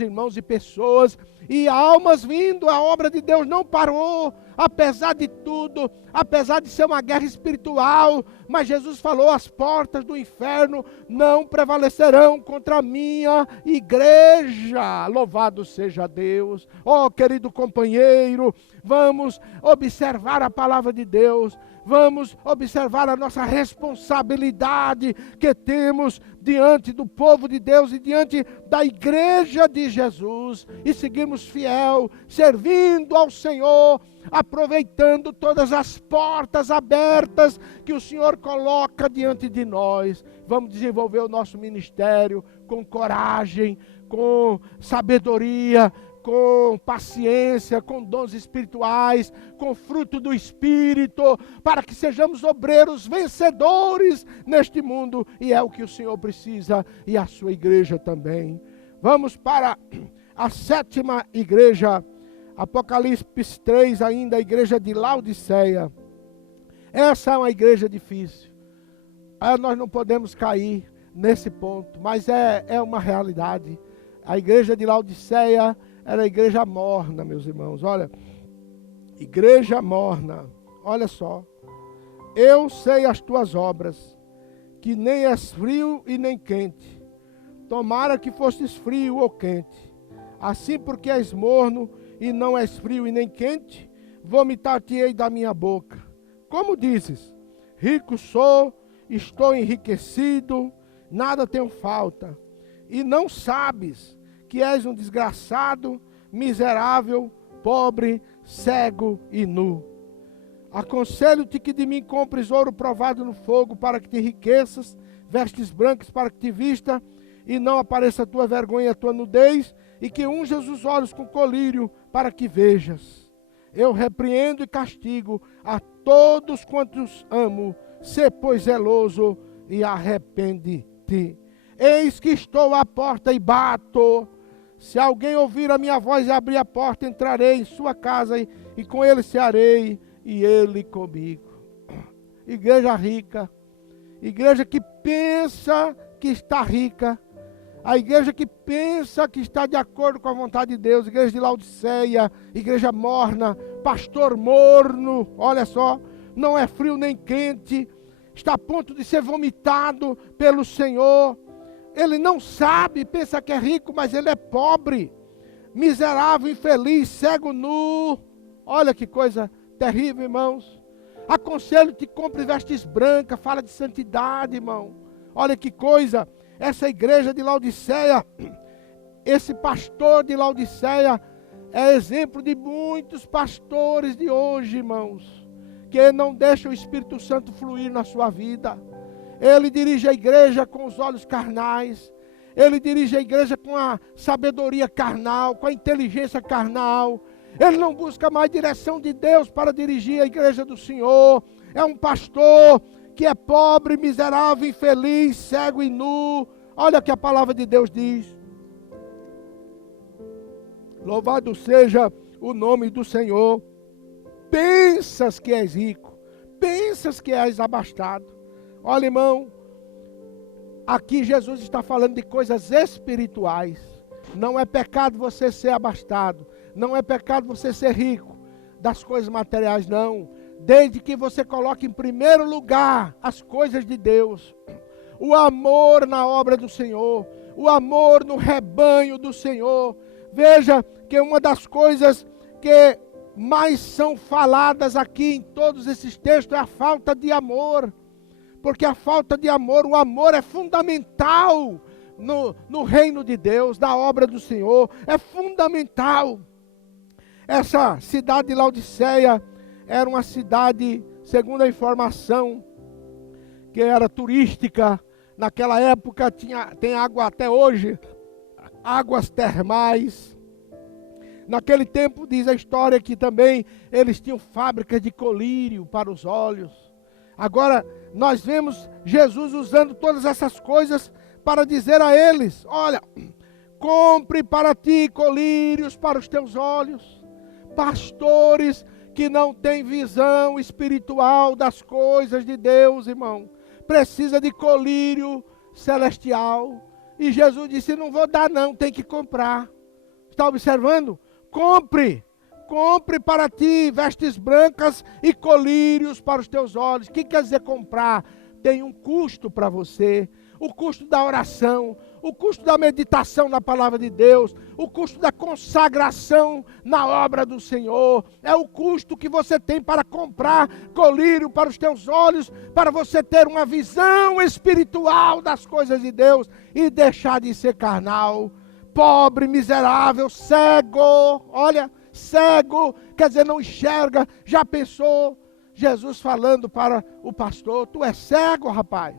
irmãos e pessoas. E almas vindo, a obra de Deus não parou, apesar de tudo, apesar de ser uma guerra espiritual. Mas Jesus falou, as portas do inferno não prevalecerão contra a minha igreja. Louvado seja Deus. Oh, querido companheiro, vamos observar a palavra de Deus. Vamos observar a nossa responsabilidade que temos diante do povo de Deus e diante da igreja de Jesus. E seguirmos fiel, servindo ao Senhor, aproveitando todas as portas abertas que o Senhor coloca diante de nós. Vamos desenvolver o nosso ministério com coragem, com sabedoria, com paciência, com dons espirituais, com fruto do Espírito, para que sejamos obreiros vencedores neste mundo, e é o que o Senhor precisa, e a sua igreja também. Vamos para a 7ª igreja, Apocalipse 3 ainda, a igreja de Laodiceia. Essa é uma igreja difícil, nós não podemos cair nesse ponto, mas é uma realidade. A igreja de Laodiceia era a igreja morna, meus irmãos. Olha, igreja morna. Olha só. Eu sei as tuas obras, que nem és frio e nem quente. Tomara que fostes frio ou quente. Assim, porque és morno e não és frio e nem quente, vomitar-te-ei da minha boca. Como dizes, rico sou, estou enriquecido, nada tenho falta. E não sabes que és um desgraçado, miserável, pobre, cego e nu. Aconselho-te que de mim compres ouro provado no fogo, para que te enriqueças, vestes brancas para que te vista, e não apareça a tua vergonha e a tua nudez, e que unjas os olhos com colírio, para que vejas. Eu repreendo e castigo a todos quantos amo, sê pois zeloso e arrepende-te. Eis que estou à porta e bato. Se alguém ouvir a minha voz e abrir a porta, entrarei em sua casa e com ele cearei e ele comigo. Igreja rica, igreja que pensa que está rica, a igreja que pensa que está de acordo com a vontade de Deus, igreja de Laodiceia, igreja morna, pastor morno, olha só, não é frio nem quente, está a ponto de ser vomitado pelo Senhor. Ele não sabe, pensa que é rico, mas ele é pobre, miserável, infeliz, cego, nu. Olha que coisa terrível, irmãos. Aconselho-te, compre vestes brancas, fala de santidade, irmão. Olha que coisa, essa igreja de Laodiceia, esse pastor de Laodiceia, é exemplo de muitos pastores de hoje, irmãos, que não deixam o Espírito Santo fluir na sua vida. Ele dirige a igreja com os olhos carnais. Ele dirige a igreja com a sabedoria carnal, com a inteligência carnal. Ele não busca mais direção de Deus para dirigir a igreja do Senhor. É um pastor que é pobre, miserável, infeliz, cego e nu. Olha o que a palavra de Deus diz. Louvado seja o nome do Senhor. Pensas que és rico, pensas que és abastado. Olha, irmão, aqui Jesus está falando de coisas espirituais. Não é pecado você ser abastado. Não é pecado você ser rico das coisas materiais, não. Desde que você coloque em primeiro lugar as coisas de Deus. O amor na obra do Senhor. O amor no rebanho do Senhor. Veja que uma das coisas que mais são faladas aqui em todos esses textos é a falta de amor. Porque a falta de amor, o amor é fundamental no reino de Deus, na obra do Senhor. É fundamental. Essa cidade de Laodiceia era uma cidade, segundo a informação, que era turística. Naquela época tem água até hoje, águas termais. Naquele tempo diz a história que também eles tinham fábricas de colírio para os olhos. Agora nós vemos Jesus usando todas essas coisas para dizer a eles: olha, compre para ti colírios para os teus olhos. Pastores que não têm visão espiritual das coisas de Deus, irmão, precisa de colírio celestial. E Jesus disse: não vou dar não, tem que comprar. Está observando? Compre para ti vestes brancas e colírios para os teus olhos. O que quer dizer comprar? Tem um custo para você. O custo da oração, o custo da meditação na palavra de Deus, o custo da consagração na obra do Senhor. É o custo que você tem para comprar colírio para os teus olhos, para você ter uma visão espiritual das coisas de Deus e deixar de ser carnal. Pobre, miserável, cego, olha, cego, quer dizer, não enxerga. Já pensou? Jesus falando para o pastor: tu é cego, rapaz.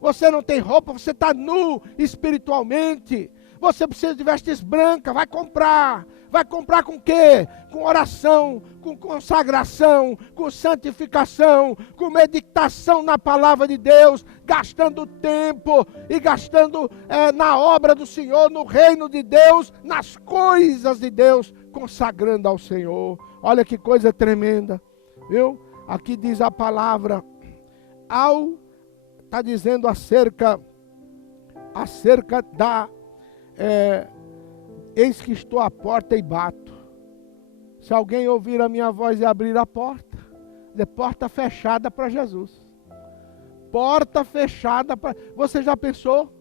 Você não tem roupa, você está nu espiritualmente. Você precisa de vestes brancas, vai comprar. Vai comprar com quê? Com oração, com consagração, com santificação, com meditação na palavra de Deus, gastando tempo e gastando na obra do Senhor, no reino de Deus, nas coisas de Deus, consagrando ao Senhor. Olha que coisa tremenda, viu? Aqui diz a palavra, está dizendo acerca da... eis que estou à porta e bato. Se alguém ouvir a minha voz e abrir a porta, é porta fechada para Jesus. Porta fechada para... Você já pensou?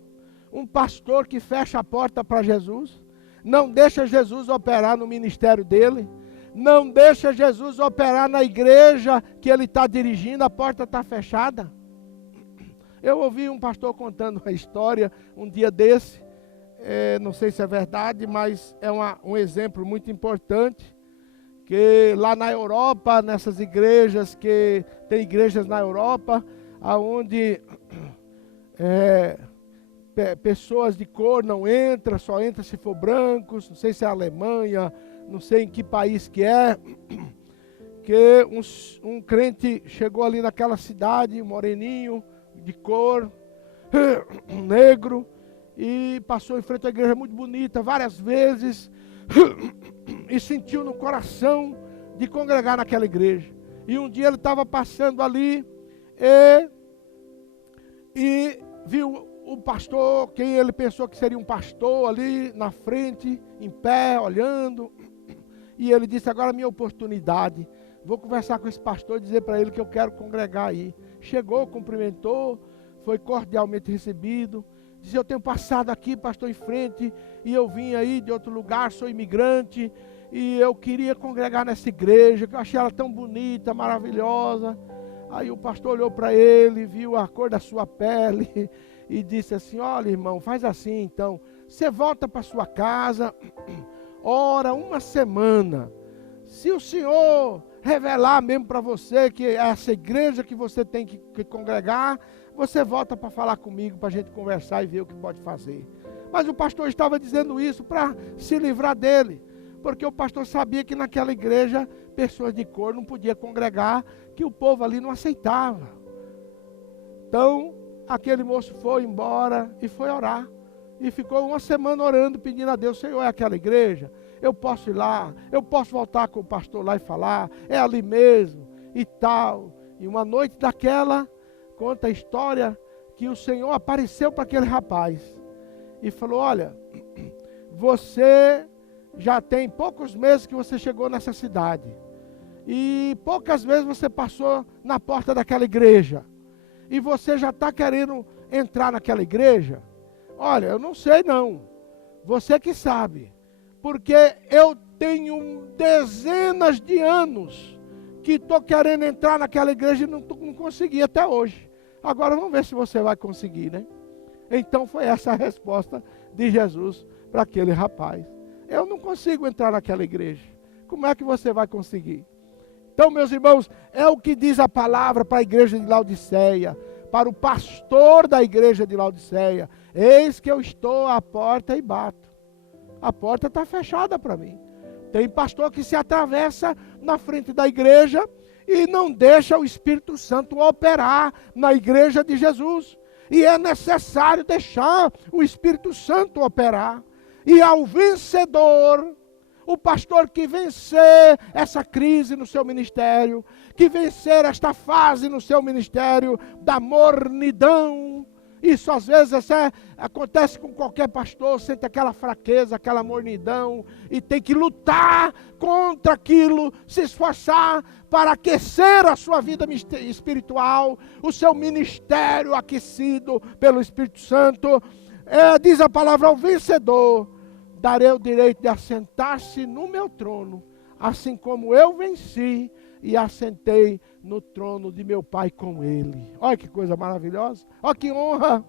Um pastor que fecha a porta para Jesus? Não deixa Jesus operar no ministério dele? Não deixa Jesus operar na igreja que ele está dirigindo? A porta está fechada? Eu ouvi um pastor contando uma história um dia desse. Não sei se é verdade, mas é um exemplo muito importante, que lá na Europa, nessas igrejas, que tem igrejas na Europa, onde pessoas de cor não entram, só entra se for brancos, não sei se é a Alemanha, não sei em que país que é, que um crente chegou ali naquela cidade, um moreninho, de cor, negro, e passou em frente à igreja muito bonita várias vezes e sentiu no coração de congregar naquela igreja. E um dia ele estava passando ali e viu o pastor, quem ele pensou que seria um pastor ali na frente, em pé, olhando. E ele disse: agora é a minha oportunidade, vou conversar com esse pastor e dizer para ele que eu quero congregar aí. Chegou, cumprimentou, foi cordialmente recebido. Disse: eu tenho passado aqui, pastor, em frente, e eu vim aí de outro lugar, sou imigrante, e eu queria congregar nessa igreja, que eu achei ela tão bonita, maravilhosa. Aí o pastor olhou para ele, viu a cor da sua pele, e disse assim: olha, irmão, faz assim então, você volta para sua casa, ora uma semana, se o Senhor revelar mesmo para você que é essa igreja que você tem que congregar, você volta para falar comigo, para a gente conversar e ver o que pode fazer. Mas o pastor estava dizendo isso para se livrar dele, porque o pastor sabia que naquela igreja pessoas de cor não podiam congregar, que o povo ali não aceitava. Então aquele moço foi embora e foi orar, e ficou uma semana orando, pedindo a Deus: Senhor, é aquela igreja? Eu posso ir lá, eu posso voltar com o pastor lá e falar, é ali mesmo e tal. E uma noite daquela, conta a história que o Senhor apareceu para aquele rapaz e falou: olha, você já tem poucos meses que você chegou nessa cidade. E poucas vezes você passou na porta daquela igreja. E você já está querendo entrar naquela igreja? Olha, eu não sei não. Você que sabe. Porque eu tenho dezenas de anos que estou querendo entrar naquela igreja e não consegui até hoje. Agora vamos ver se você vai conseguir, né? Então foi essa a resposta de Jesus para aquele rapaz. Eu não consigo entrar naquela igreja. Como é que você vai conseguir? Então, meus irmãos, é o que diz a palavra para a igreja de Laodiceia, para o pastor da igreja de Laodiceia. Eis que eu estou à porta e bato. A porta está fechada para mim. Tem pastor que se atravessa na frente da igreja e não deixa o Espírito Santo operar na igreja de Jesus. E é necessário deixar o Espírito Santo operar. E ao vencedor, o pastor que vencer essa crise no seu ministério, que vencer esta fase no seu ministério da mornidão, isso às vezes acontece com qualquer pastor, sente aquela fraqueza, aquela mornidão, e tem que lutar contra aquilo, se esforçar para aquecer a sua vida espiritual, o seu ministério aquecido pelo Espírito Santo. Diz a palavra ao vencedor: darei o direito de assentar-se no meu trono, assim como eu venci e assentei no trono de meu Pai com ele. Olha que coisa maravilhosa, olha que honra,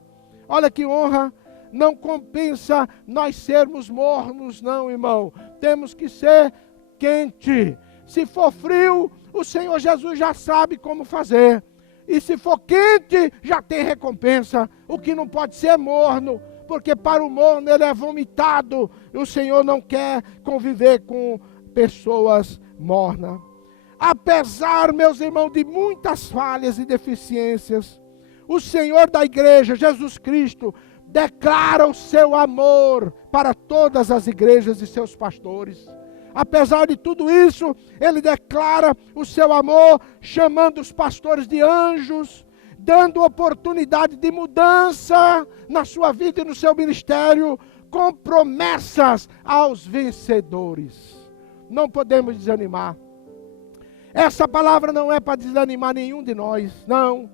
olha que honra. Não compensa nós sermos mornos, não, irmão. Temos que ser quente. Se for frio, o Senhor Jesus já sabe como fazer. E se for quente, já tem recompensa. O que não pode ser é morno, porque para o morno ele é vomitado. E o Senhor não quer conviver com pessoas mornas. Apesar, meus irmãos, de muitas falhas e deficiências, o Senhor da igreja, Jesus Cristo, declara o seu amor para todas as igrejas e seus pastores. Apesar de tudo isso, ele declara o seu amor, chamando os pastores de anjos, dando oportunidade de mudança na sua vida e no seu ministério, com promessas aos vencedores. Não podemos desanimar. Essa palavra não é para desanimar nenhum de nós, não.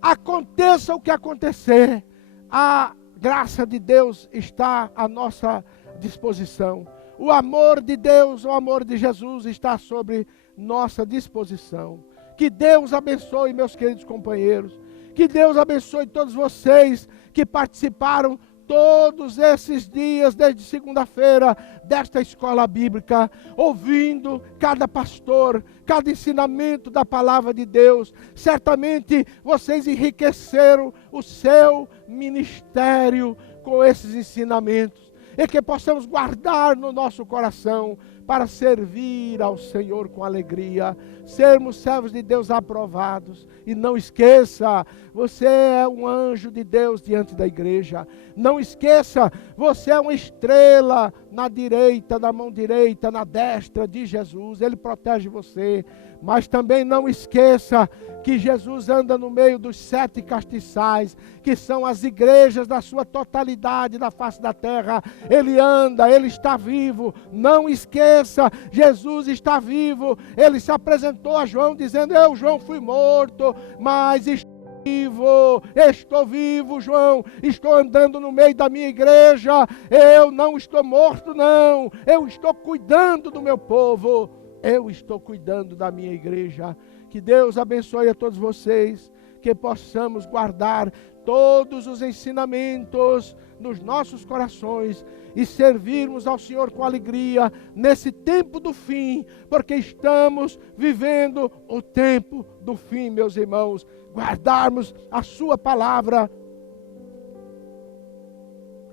Aconteça o que acontecer, a graça de Deus está à nossa disposição. O amor de Deus, o amor de Jesus está sobre nossa disposição. Que Deus abençoe, meus queridos companheiros. Que Deus abençoe todos vocês que participaram todos esses dias, desde segunda-feira, desta escola bíblica, ouvindo cada pastor, cada ensinamento da palavra de Deus. Certamente vocês enriqueceram o seu ministério com esses ensinamentos, e que possamos guardar no nosso coração para servir ao Senhor com alegria, sermos servos de Deus aprovados. E não esqueça, você é um anjo de Deus diante da igreja. Não esqueça, você é uma estrela na direita, na mão direita, na destra de Jesus. Ele protege você. Mas também não esqueça que Jesus anda no meio dos 7 castiçais, que são as igrejas da sua totalidade na face da terra. Ele anda, ele está vivo. Não esqueça, Jesus está vivo. Ele se apresentou a João dizendo: eu, João, fui morto, mas estou vivo, João, estou andando no meio da minha igreja. Eu não estou morto, não. Eu estou cuidando do meu povo. Eu estou cuidando da minha igreja. Que Deus abençoe a todos vocês, que possamos guardar todos os ensinamentos nos nossos corações e servirmos ao Senhor com alegria nesse tempo do fim, porque estamos vivendo o tempo do fim, meus irmãos. Guardarmos a sua palavra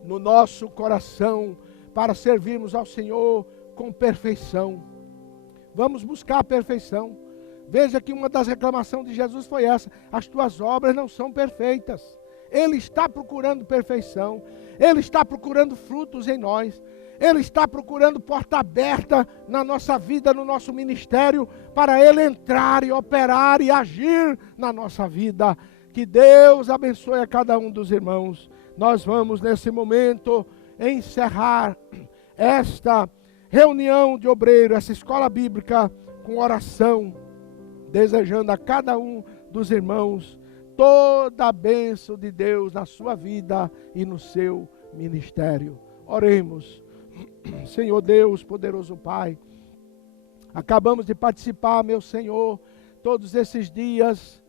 no nosso coração para servirmos ao Senhor com perfeição. Vamos buscar a perfeição. Veja que uma das reclamações de Jesus foi essa: as tuas obras não são perfeitas. Ele está procurando perfeição. Ele está procurando frutos em nós. Ele está procurando porta aberta na nossa vida, no nosso ministério, para Ele entrar e operar e agir na nossa vida. Que Deus abençoe a cada um dos irmãos. Nós vamos nesse momento encerrar esta reunião de obreiro, essa escola bíblica com oração, desejando a cada um dos irmãos toda a bênção de Deus na sua vida e no seu ministério. Oremos. Senhor Deus, poderoso Pai, acabamos de participar, meu Senhor, todos esses dias,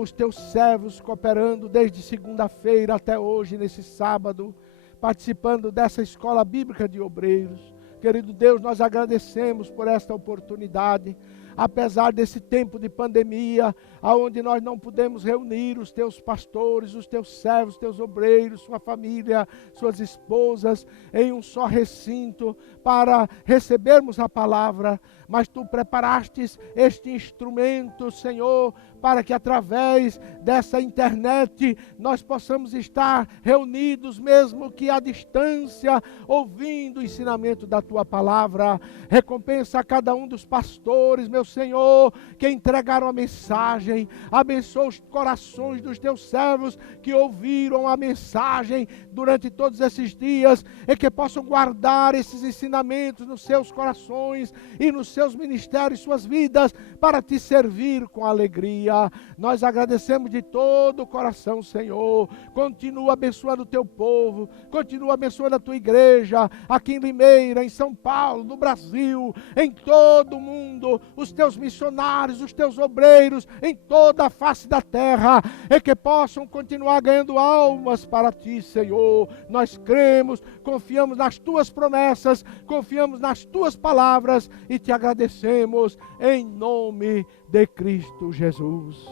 os teus servos cooperando desde segunda-feira até hoje, nesse sábado, participando dessa escola bíblica de obreiros. Querido Deus, nós agradecemos por esta oportunidade, apesar desse tempo de pandemia, onde nós não pudemos reunir os teus pastores, os teus servos, os teus obreiros, sua família, suas esposas, em um só recinto, para recebermos a palavra, mas tu preparastes este instrumento, Senhor, para que através dessa internet nós possamos estar reunidos, mesmo que à distância, ouvindo o ensinamento da tua palavra. Recompensa a cada um dos pastores, meu Senhor, que entregaram a mensagem. Abençoa os corações dos teus servos que ouviram a mensagem durante todos esses dias e que possam guardar esses ensinamentos nos seus corações e nos seus ministérios, suas vidas, para te servir com alegria. Nós agradecemos de todo o coração, Senhor. Continua abençoando o teu povo, continua abençoando a tua igreja, aqui em Limeira, em São Paulo, no Brasil, em todo o mundo, os teus missionários, os teus obreiros, em toda a face da terra, e que possam continuar ganhando almas para ti, Senhor. Nós cremos, confiamos nas tuas promessas, confiamos nas tuas palavras e te agradecemos em nome de Cristo Jesus.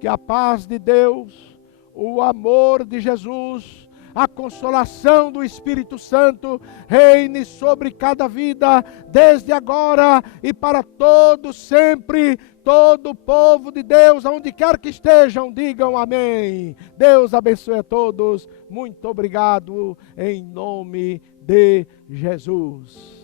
Que a paz de Deus, o amor de Jesus, a consolação do Espírito Santo reine sobre cada vida, desde agora e para todo sempre. Todo o povo de Deus, aonde quer que estejam, digam amém. Deus abençoe a todos. Muito obrigado, em nome de Jesus.